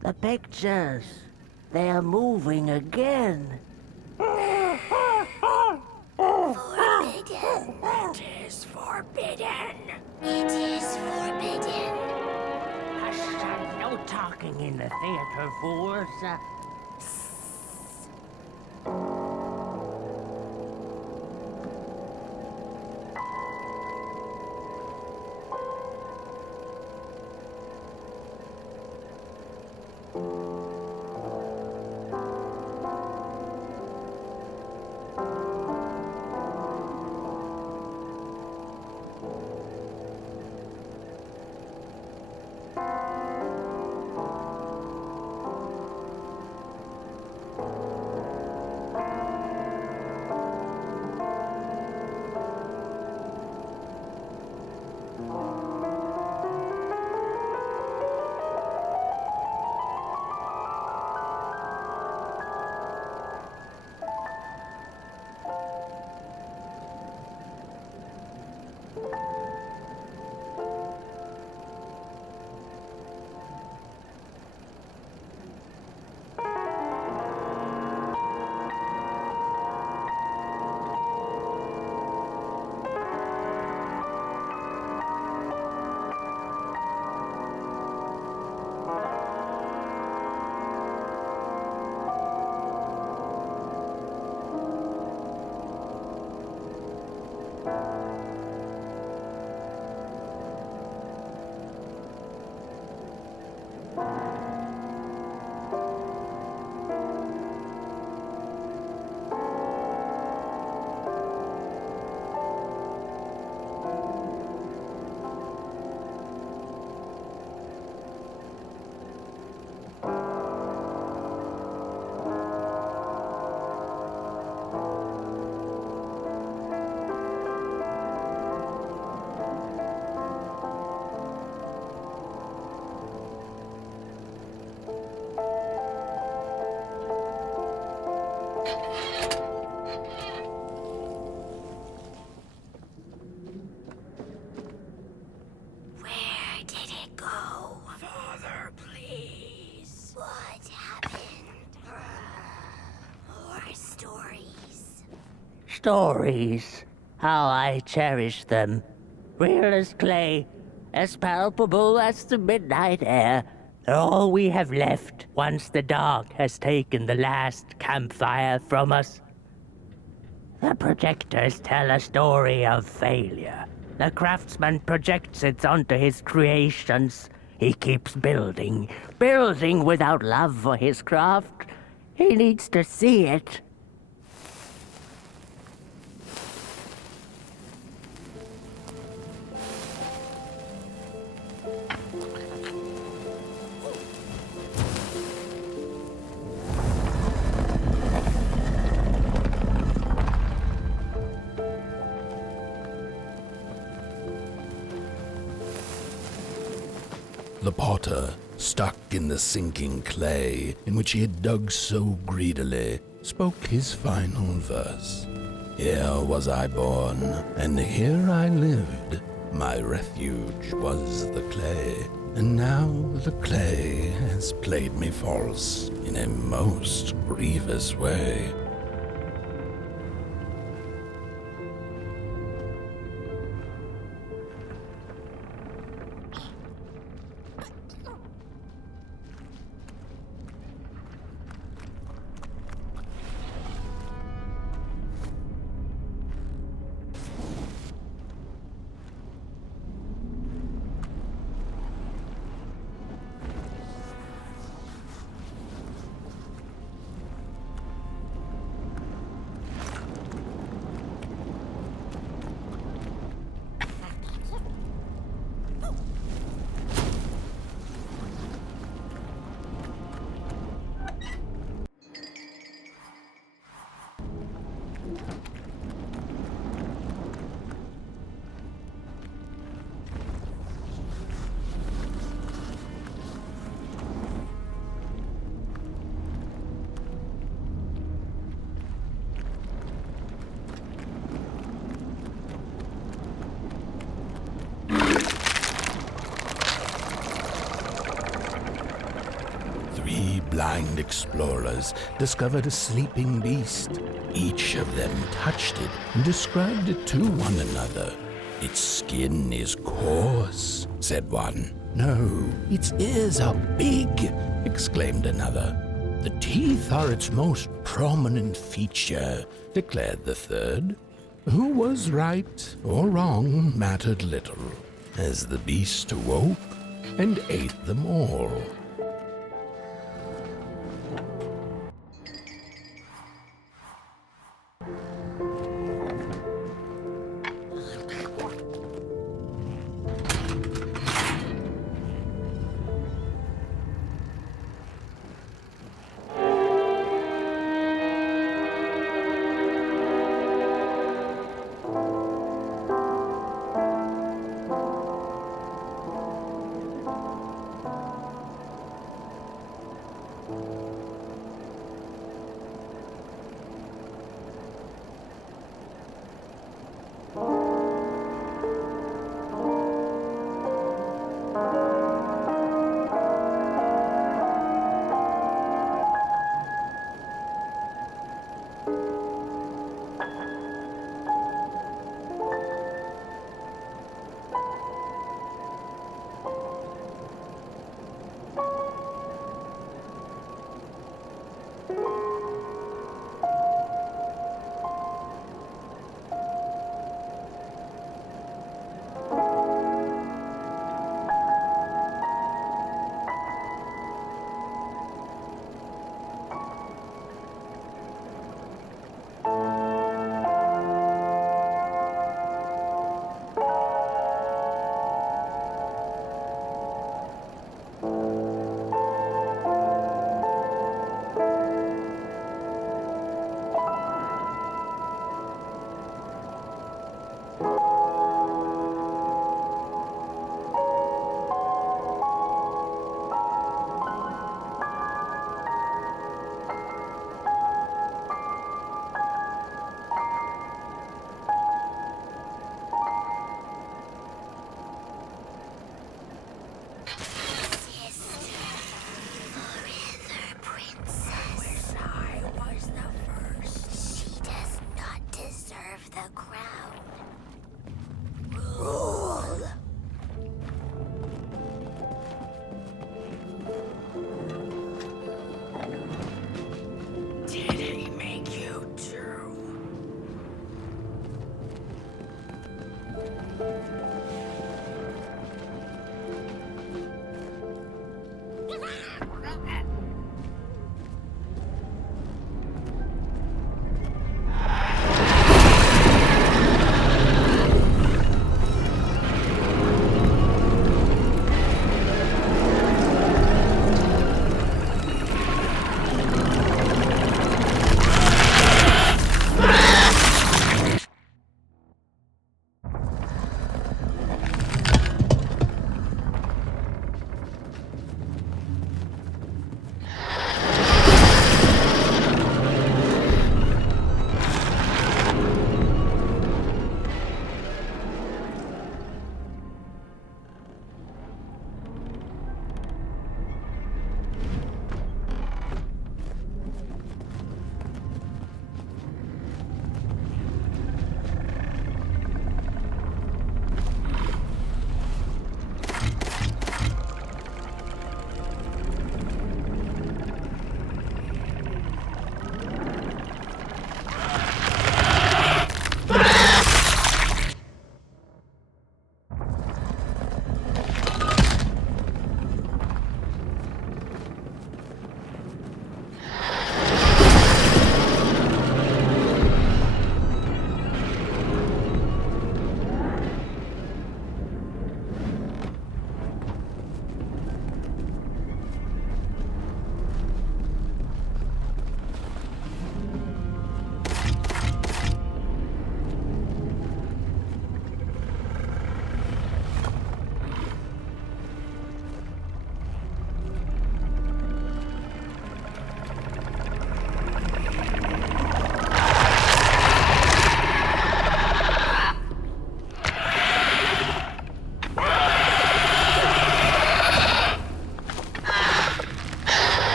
The pictures. They are moving again. Forbidden. It is forbidden. It is forbidden. Hush, son. No talking in the theater, fools. Where did it go? Father, please. What happened? More stories. Stories. How I cherish them. Real as clay, as palpable as the midnight air. They're all we have left once the dark has taken the last campfire from us. The projectors tell a story of failure. The craftsman projects it onto his creations. He keeps building, building without love for his craft. He needs to see it. The potter, stuck in the sinking clay in which he had dug so greedily, spoke his final verse. Here was I born, and here I lived. My refuge was the clay, and now the clay has played me false in a most grievous way. explorers discovered a sleeping beast. Each of them touched it and described it to one another. "Its skin is coarse," said one. "No, its ears are big," exclaimed another. "The teeth are its most prominent feature," declared the third. Who was right or wrong mattered little, as the beast awoke and ate them all.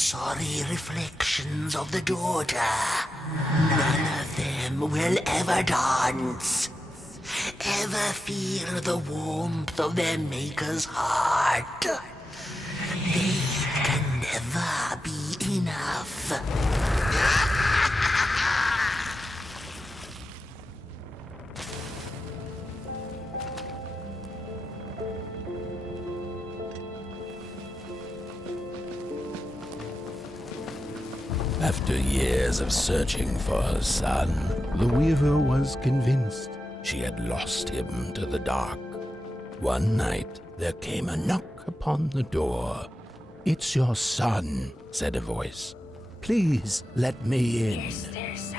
sorry reflections of the daughter. None of them will ever dance, ever feel the warmth of their maker's heart. They can never be enough. After years of searching for her son, the weaver was convinced she had lost him to the dark. One night, there came a knock upon the door. "It's your son," said a voice. "Please let me in."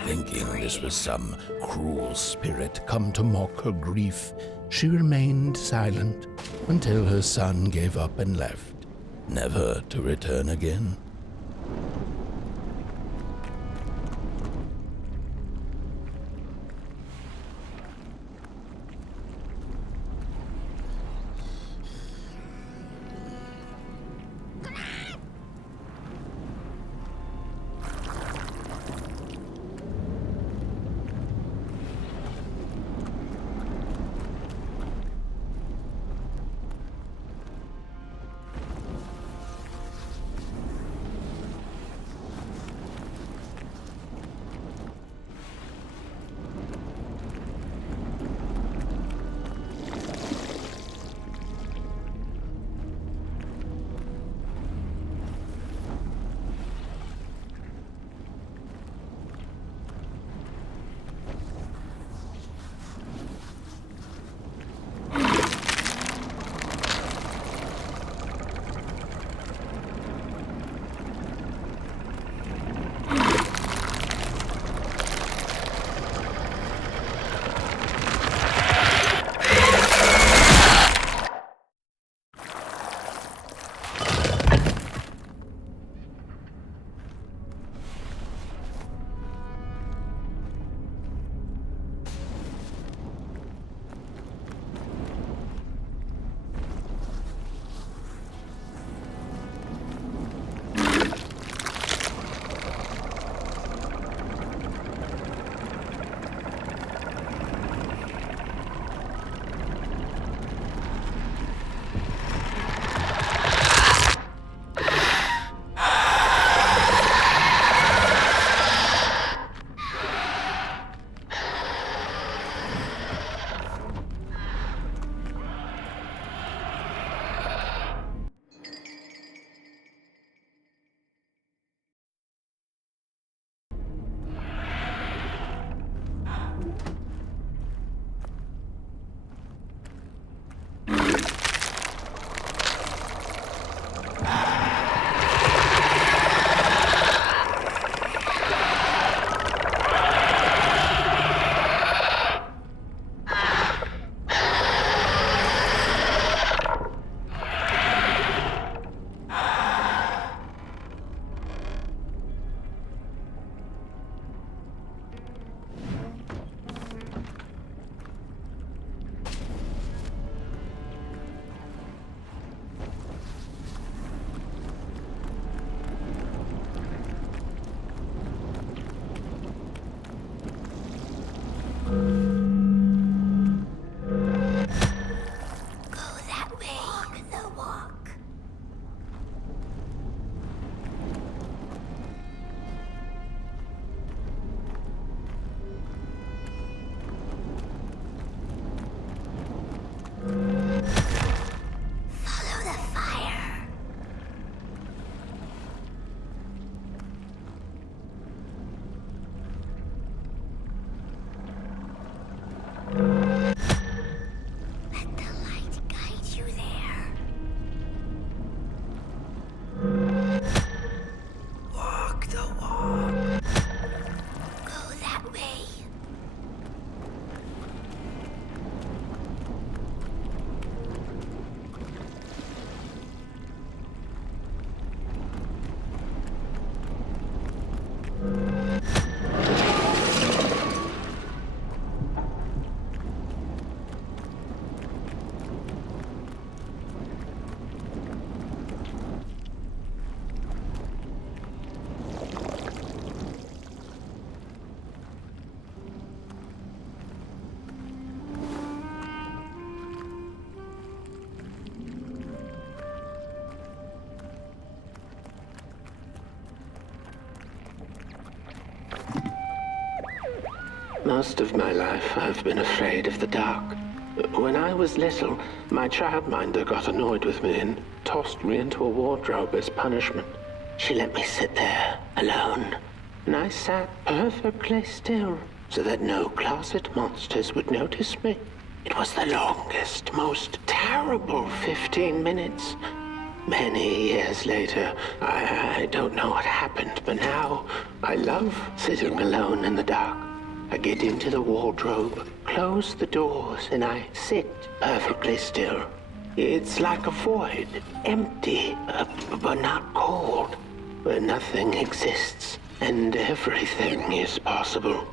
Thinking this was some cruel spirit come to mock her grief, she remained silent until her son gave up and left, never to return again. Most of my life, I've been afraid of the dark. When I was little, my childminder got annoyed with me and tossed me into a wardrobe as punishment. She let me sit there, alone, and I sat perfectly still so that no closet monsters would notice me. It was the longest, most terrible 15 minutes. Many years later, I don't know what happened, but now I love sitting alone in the dark. I get into the wardrobe, close the doors, and I sit perfectly still. It's like a void, empty, but not cold, where nothing exists and everything is possible.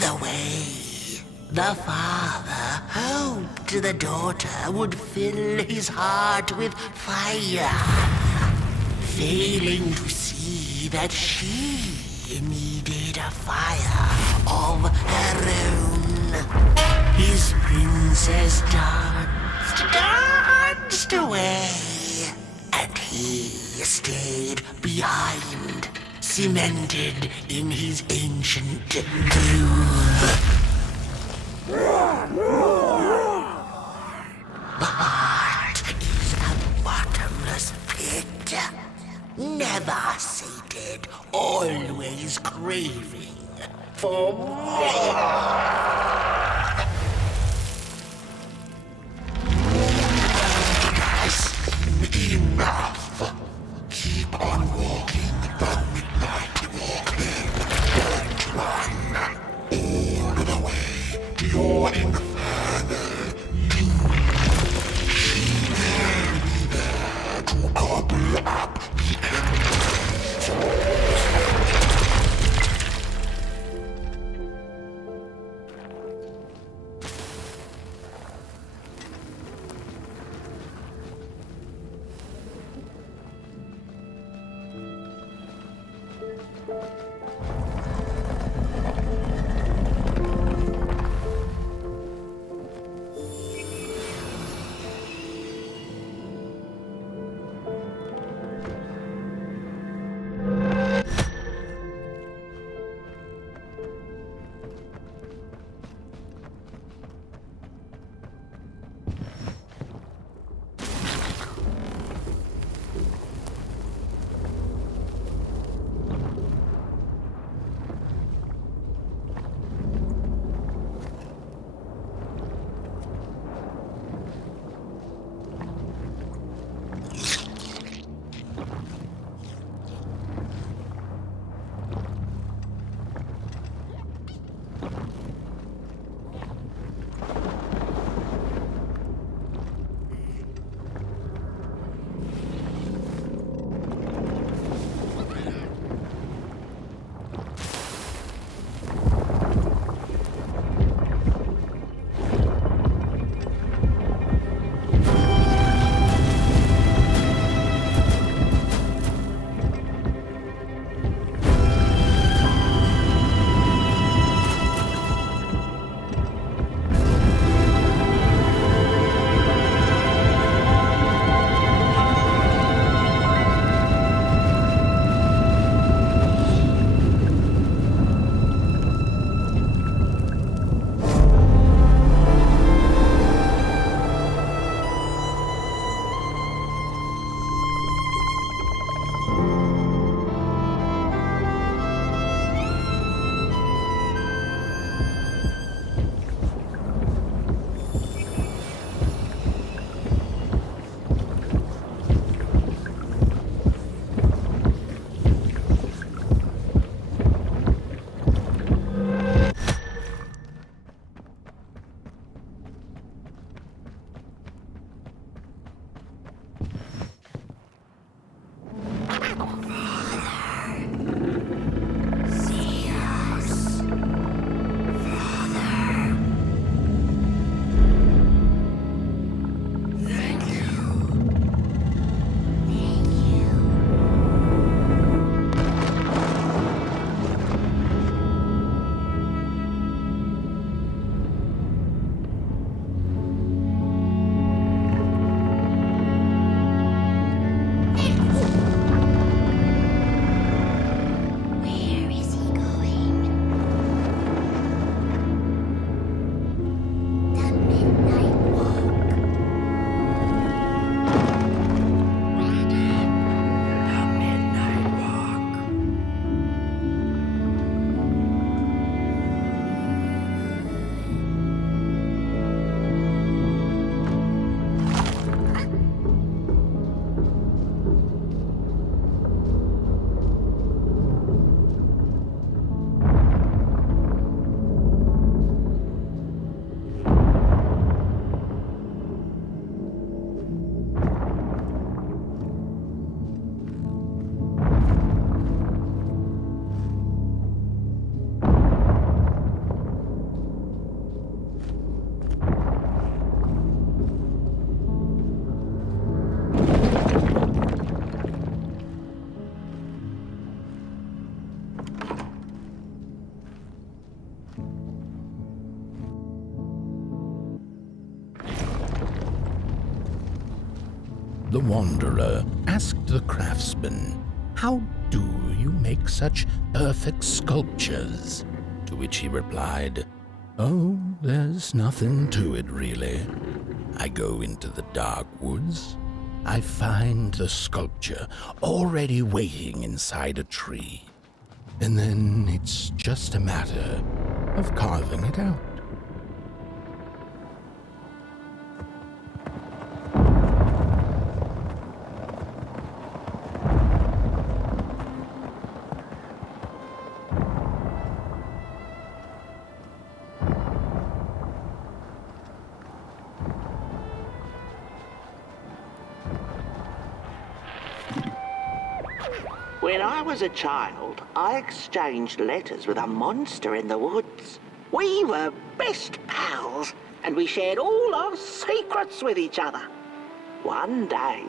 the way. The father hoped the daughter would fill his heart with fire, failing to see that she needed a fire of her own. His princess danced away, and he stayed behind, cemented in his ancient groove. The heart is a bottomless pit, never sated, always craving for more. Enough. Keep on walking the midnight walking. Don't run all the way to your infernal doom. She will be there to gobble up the embers. The wanderer asked the craftsman, "How do you make such perfect sculptures?" To which he replied, "Oh, there's nothing to it really. I go into the dark woods. I find the sculpture already waiting inside a tree. And then it's just a matter of carving it out." When I was a child, I exchanged letters with a monster in the woods. We were best pals, and we shared all our secrets with each other. One day,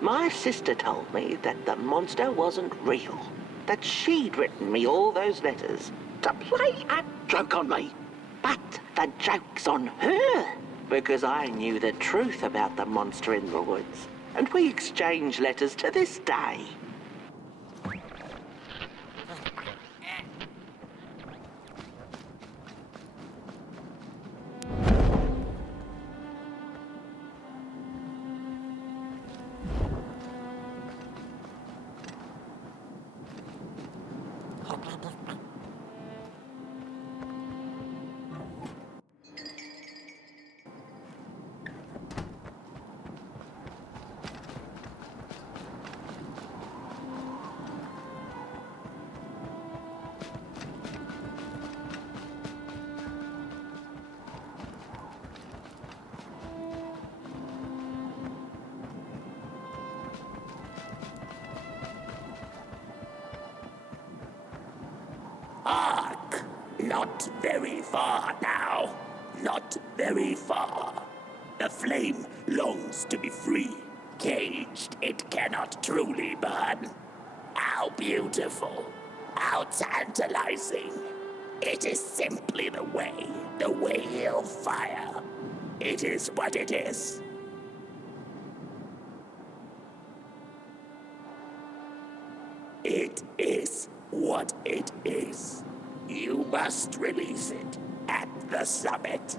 my sister told me that the monster wasn't real, that she'd written me all those letters to play a joke on me. But the joke's on her, because I knew the truth about the monster in the woods, and we exchange letters to this day. Hark! Not very far now. Not very far. The flame longs to be free. Caged, it cannot truly burn. How beautiful. How tantalizing. It is simply the way of fire. It is what it is. It is what it is. You must release it at the summit.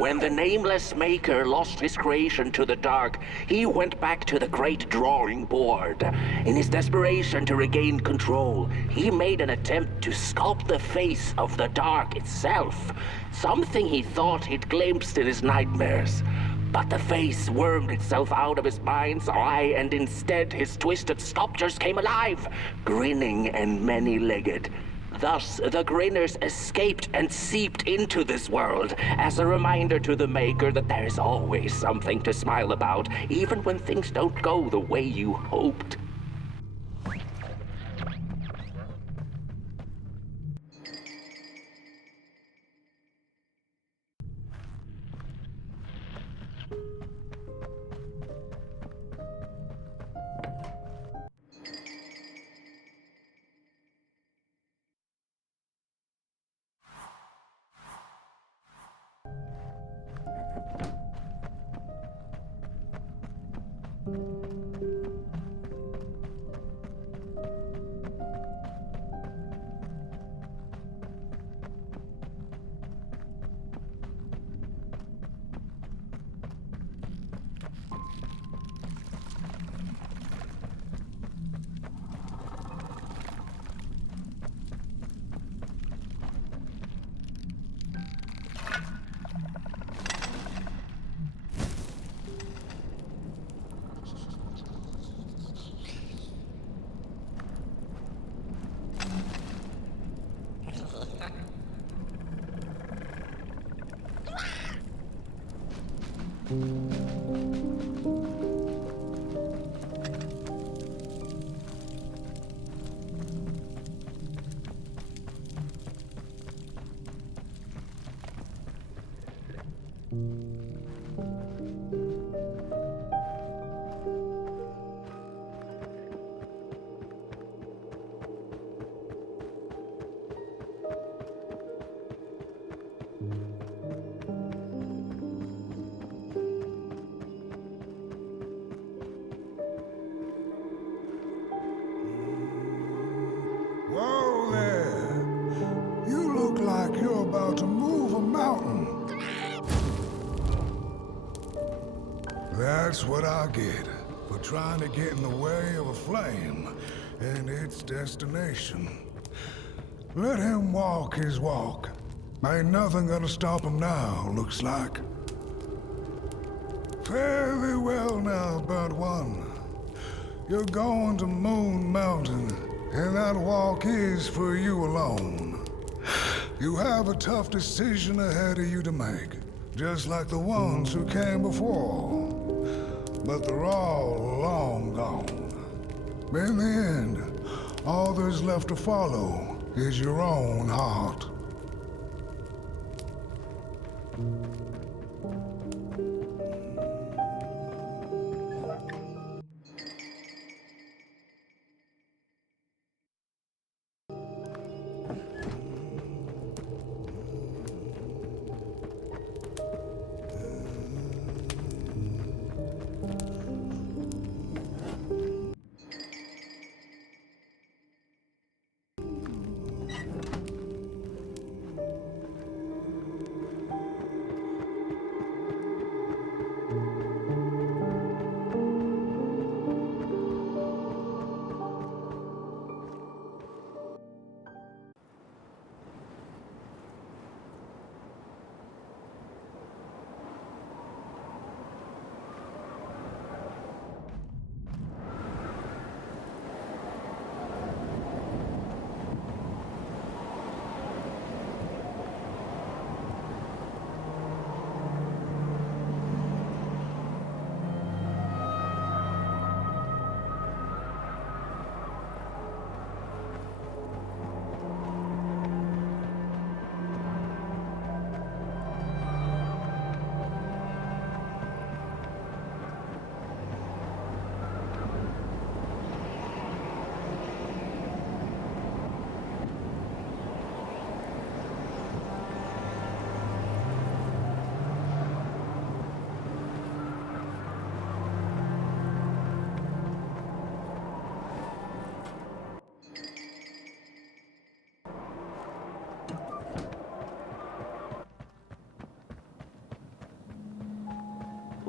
When the nameless maker lost his creation to the dark, he went back to the great drawing board. In his desperation to regain control, he made an attempt to sculpt the face of the dark itself, something he thought he'd glimpsed in his nightmares. But the face wormed itself out of his mind's eye, and instead his twisted sculptures came alive, grinning and many-legged. Thus, the Grinners escaped and seeped into this world as a reminder to the Maker that there is always something to smile about, even when things don't go the way you hoped. Whoa there! You look like you're about to move a mountain. That's what I get for trying to get in the way of a flame and its destination. Let him walk his walk. Ain't nothing gonna stop him now, looks like. Fare thee well now, Burnt One. You're going to Moon Mountain, and that walk is for you alone. You have a tough decision ahead of you to make, just like the ones who came before. But they're all long gone. In the end, all there's left to follow is your own heart.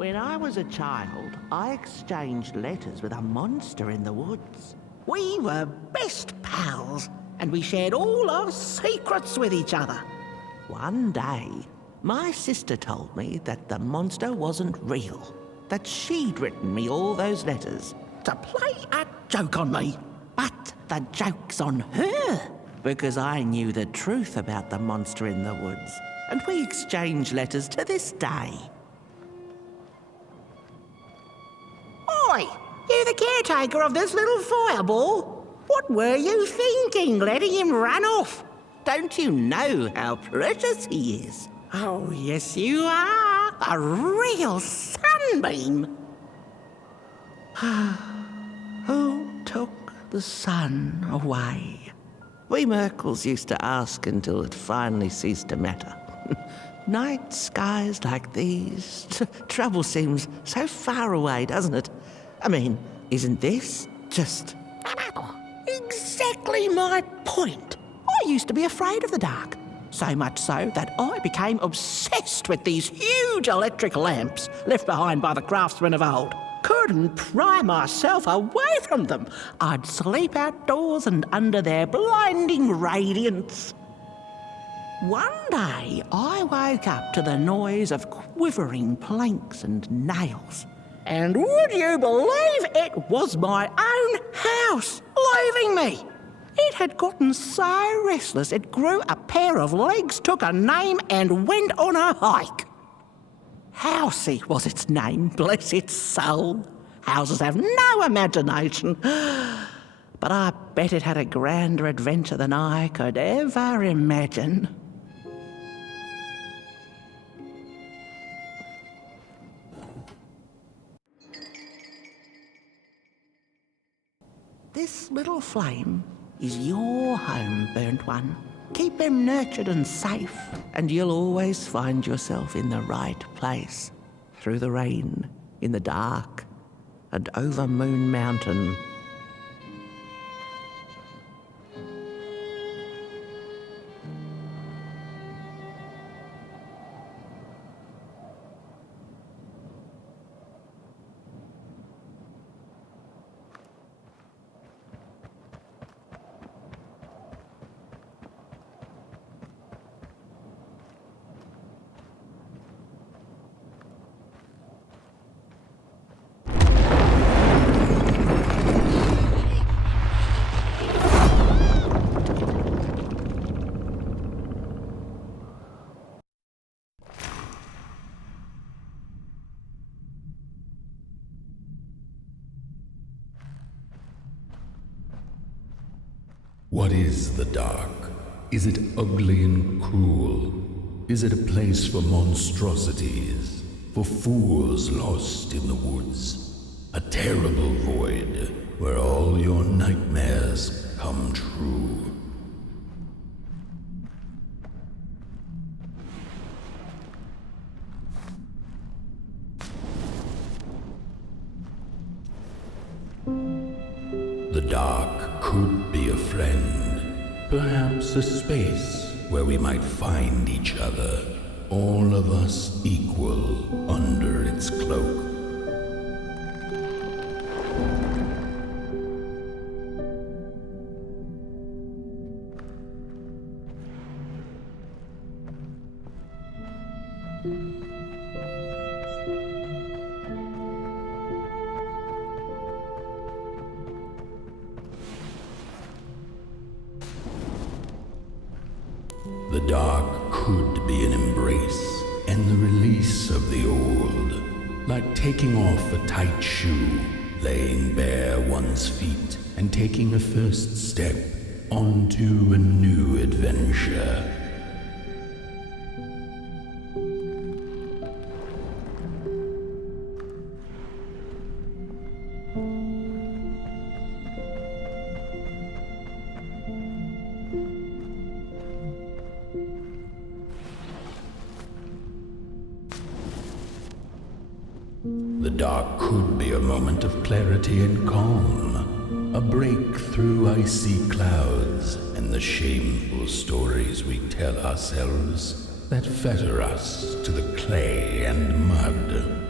When I was a child, I exchanged letters with a monster in the woods. We were best pals, and we shared all our secrets with each other. One day, my sister told me that the monster wasn't real, that she'd written me all those letters to play a joke on me. But the joke's on her, because I knew the truth about the monster in the woods, and we exchange letters to this day. Oi! You the caretaker of this little fireball? What were you thinking, letting him run off? Don't you know how precious he is? Oh, yes you are. A real sunbeam. Who took the sun away? We Merkles used to ask until it finally ceased to matter. Night skies like these, trouble seems so far away, doesn't it? I mean, isn't this just exactly my point? I used to be afraid of the dark, so much so that I became obsessed with these huge electric lamps left behind by the craftsmen of old. Couldn't pry myself away from them. I'd sleep outdoors and under their blinding radiance. One day, I woke up to the noise of quivering planks and nails. And would you believe it was my own house leaving me? It had gotten so restless it grew a pair of legs, took a name, and went on a hike. Housey was its name, bless its soul. Houses have no imagination. But I bet it had a grander adventure than I could ever imagine. This little flame is your home, burnt one. Keep him nurtured and safe, and you'll always find yourself in the right place. Through the rain, in the dark, and over Moon Mountain. What is the dark? Is it ugly and cruel? Is it a place for monstrosities, for fools lost in the woods? A terrible void where all your nightmares come true. The dark could be a friend, perhaps a space where we might find each other, all of us equal under its cloak. The dark could be an embrace and the release of the old, like taking off a tight shoe, laying bare one's feet, and taking a first step onto a new adventure. The dark could be a moment of clarity and calm, a break through icy clouds and the shameful stories we tell ourselves that fetter us to the clay and mud.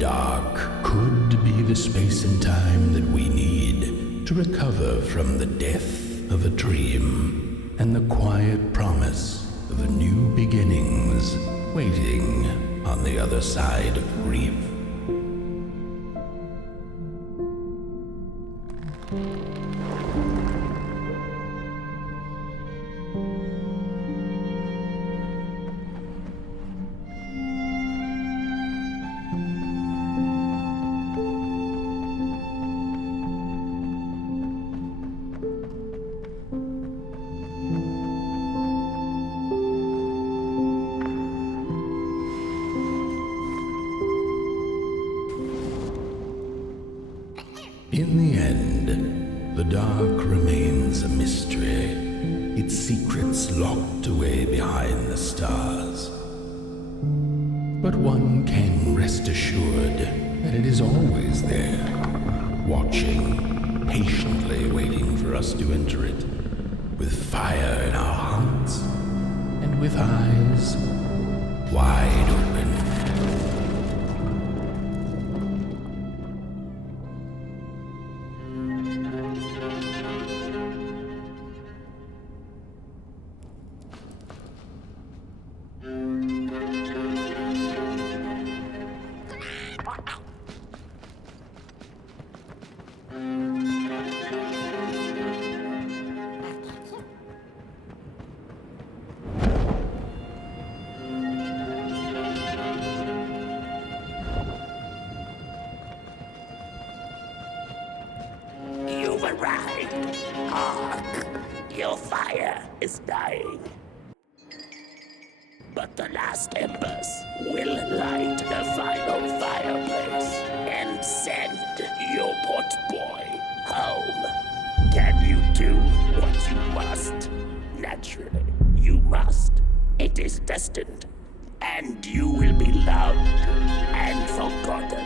dark could be the space and time that we need to recover from the death of a dream and the quiet promise of new beginnings waiting on the other side of grief. In the end, the dark remains a mystery, its secrets locked away behind the stars. But one can rest assured that it is always there, watching, patiently waiting for us to enter it, with fire in our hearts and with eyes wide open. You've arrived. Hark! Your fire is dying. But the last embers will light the final fireplace and send your pot boy home. Can you do what you must? Naturally, you must. It is destined, and you will be loved and forgotten.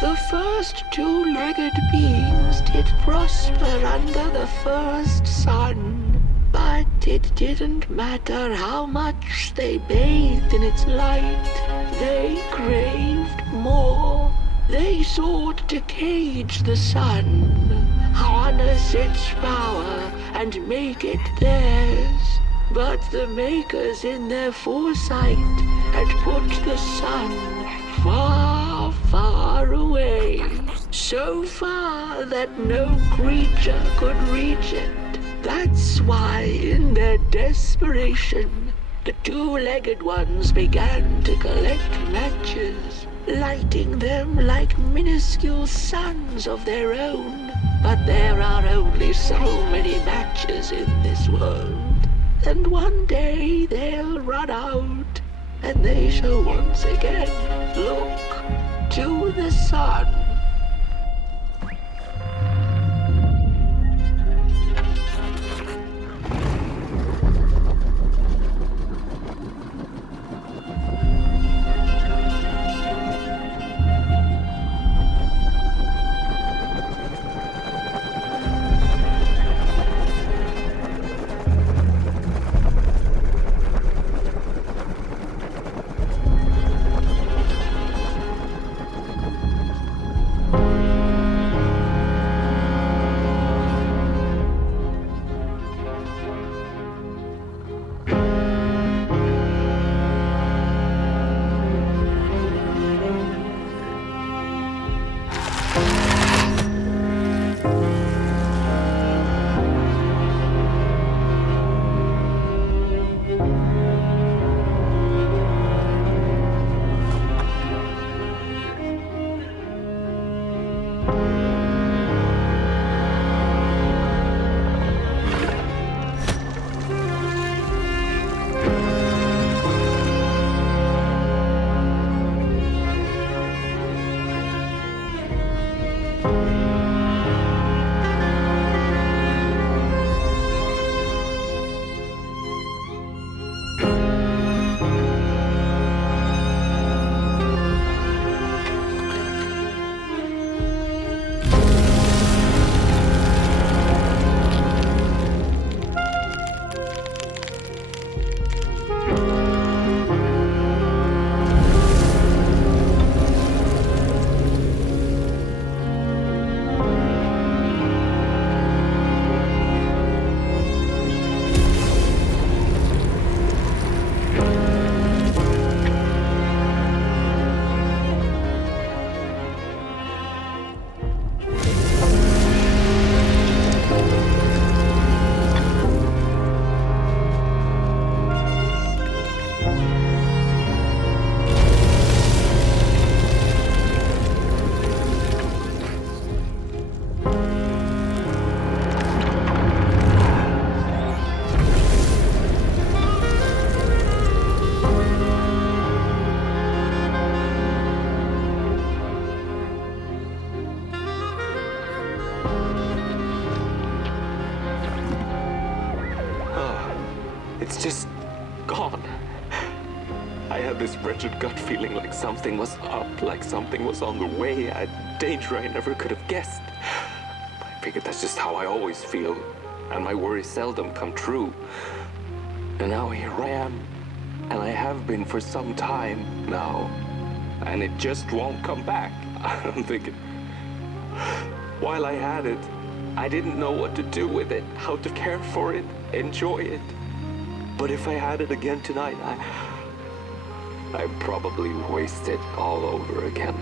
The first two-legged beings did prosper under the first sun, but it didn't matter how much they bathed in its light. They craved more. They sought to cage the sun, harness its power, and make it theirs. But the makers in their foresight had put the sun far, far away, so far that no creature could reach it. That's why, in their desperation, the two-legged ones began to collect matches, lighting them like minuscule suns of their own. But there are only so many matches in this world, and one day they'll run out, and they shall once again look to the sun. It's just gone. I had this wretched gut feeling like something was up, like something was on the way, a danger I never could have guessed. I figured that's just how I always feel, and my worries seldom come true. And now here I am, and I have been for some time now, and it just won't come back. I'm thinking, while I had it, I didn't know what to do with it, how to care for it, enjoy it. But if I had it again tonight, I'd probably waste it all over again.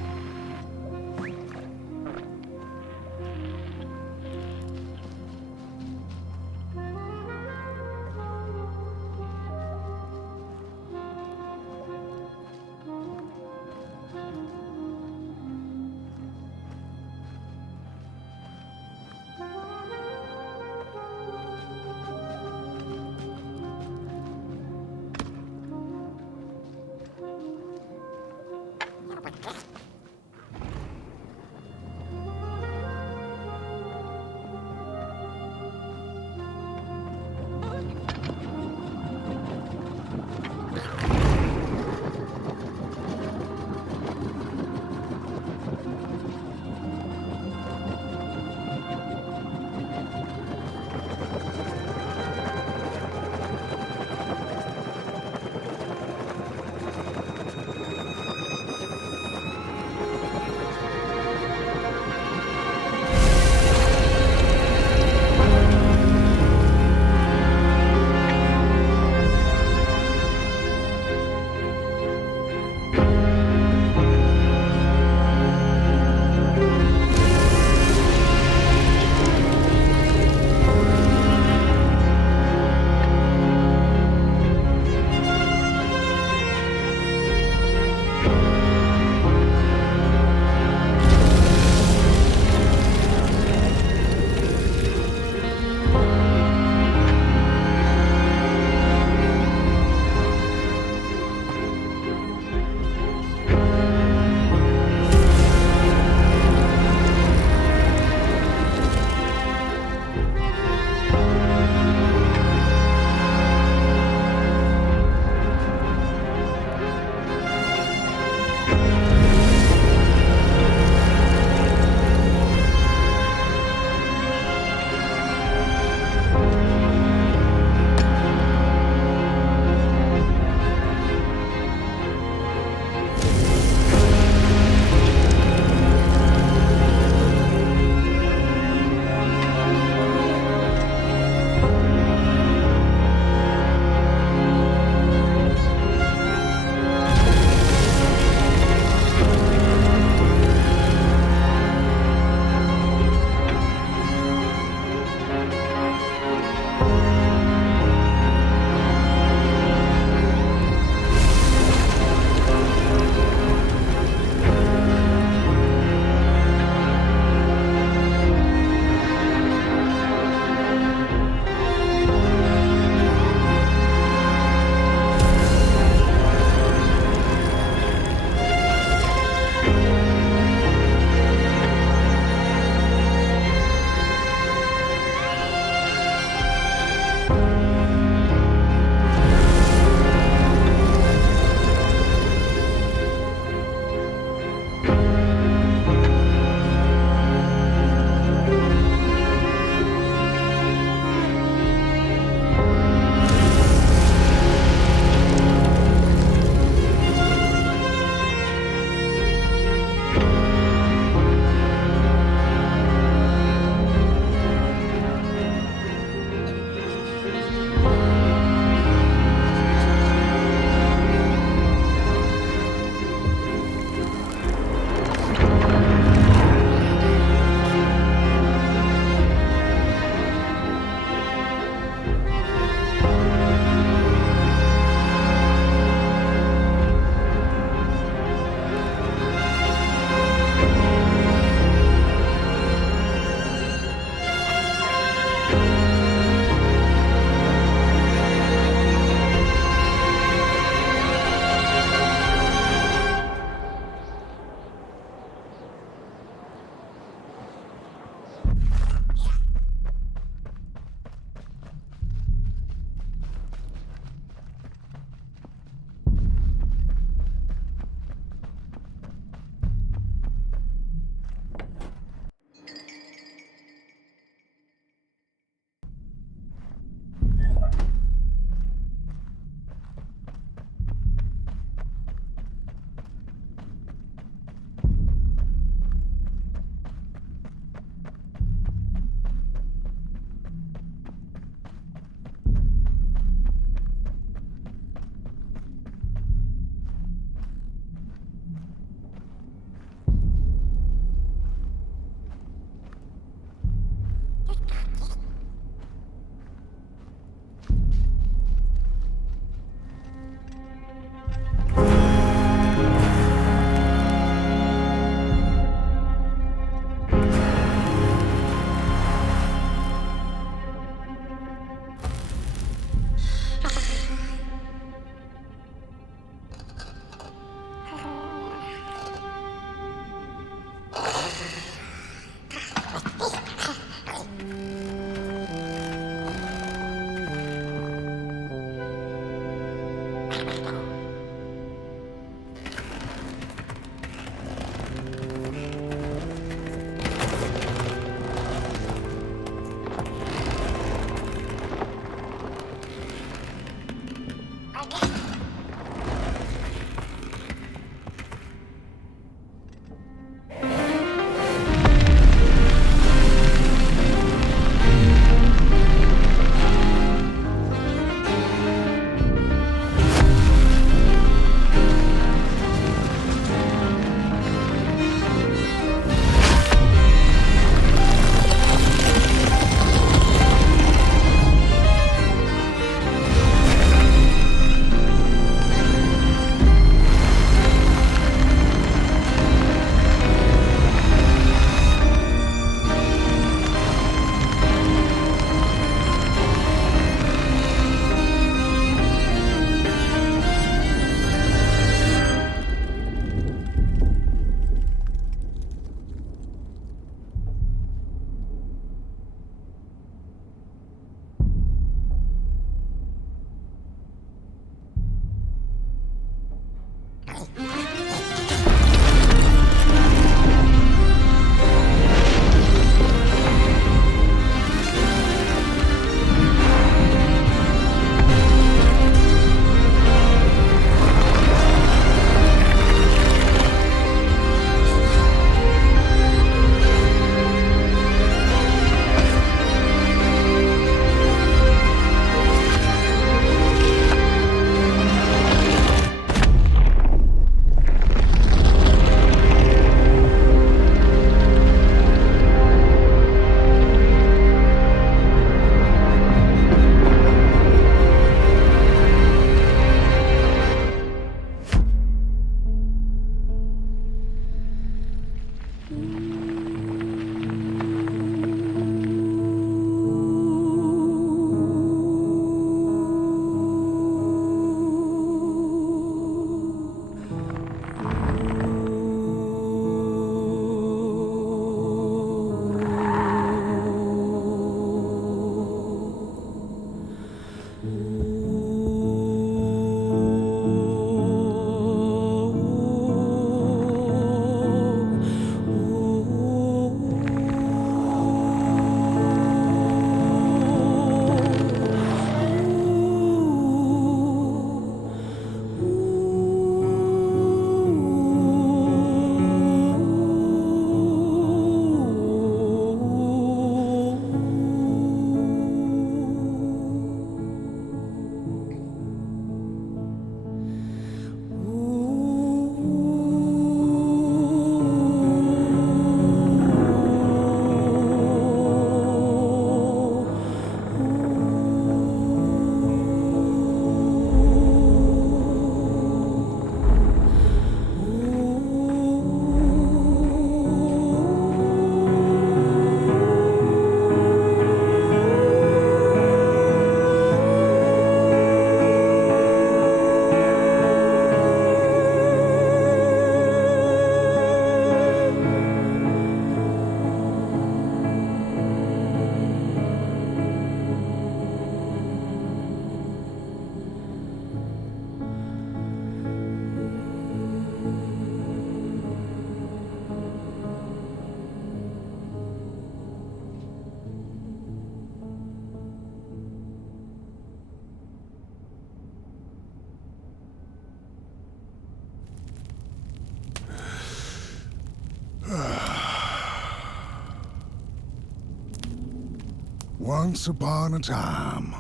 Once upon a time,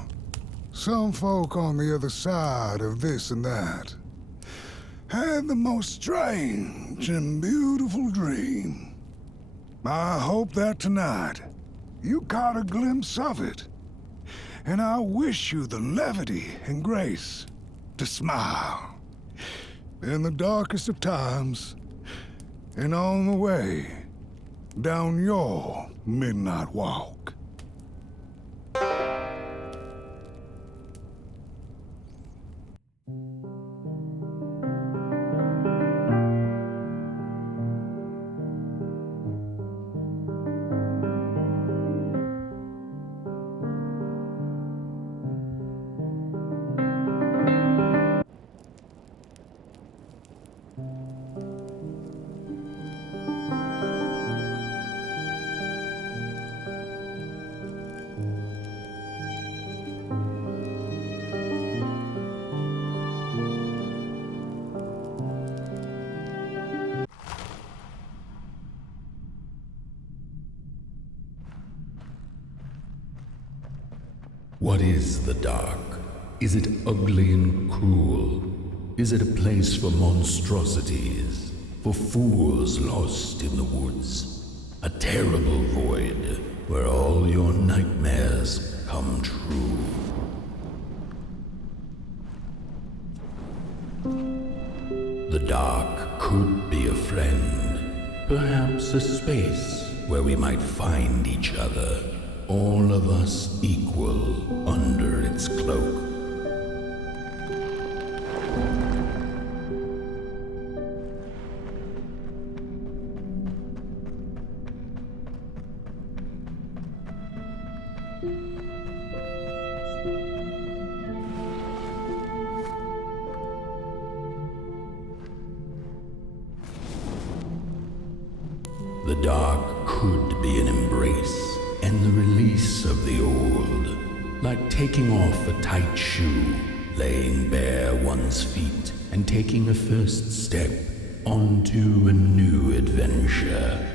some folk on the other side of this and that had the most strange and beautiful dream. I hope that tonight you caught a glimpse of it, and I wish you the levity and grace to smile in the darkest of times and on the way down your midnight walk. What is the dark? Is it ugly and cruel? Is it a place for monstrosities, for fools lost in the woods? A terrible void where all your nightmares come true. The dark could be a friend, perhaps a space where we might find each other, all of us equal under its cloak. The dark could be an embrace and the release of the old, like taking off a tight shoe, laying bare one's feet, and taking a first step onto a new adventure.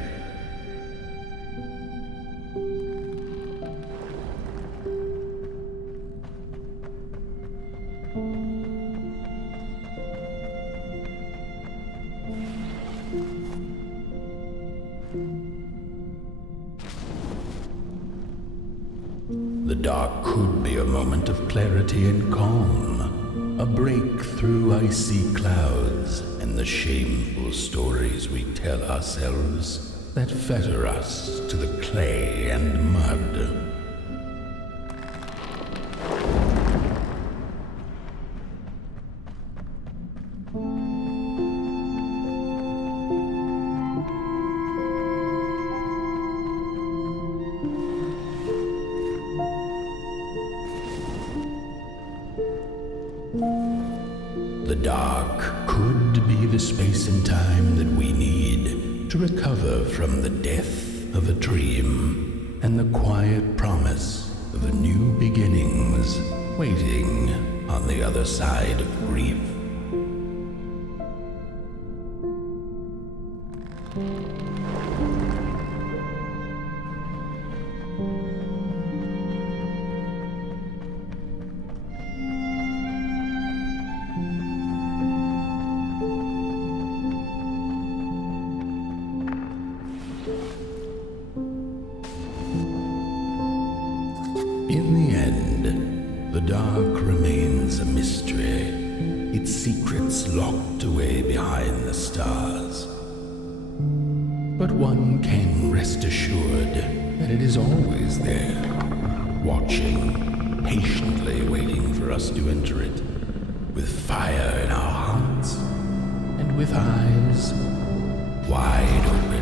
The dark could be a moment of clarity and calm, a break through icy clouds and the shameful stories we tell ourselves that fetter us to the clay and mud. The dark could be the space and time that we need to recover from the death of a dream and the quiet promise of new beginnings waiting on the other side of grief. In the end, the dark remains a mystery, its secrets locked away behind the stars. But one can rest assured that it is always there, watching, patiently waiting for us to enter it, with fire in our hearts and with eyes wide open.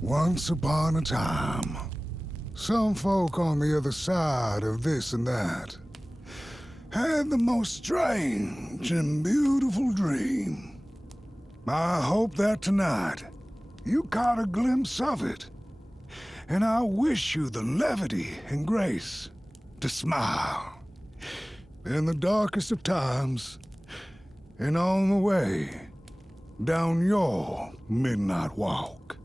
Once upon a time, some folk on the other side of this and that had the most strange and beautiful dream. I hope that tonight you caught a glimpse of it, and I wish you the levity and grace to smile in the darkest of times and on the way down your midnight walk.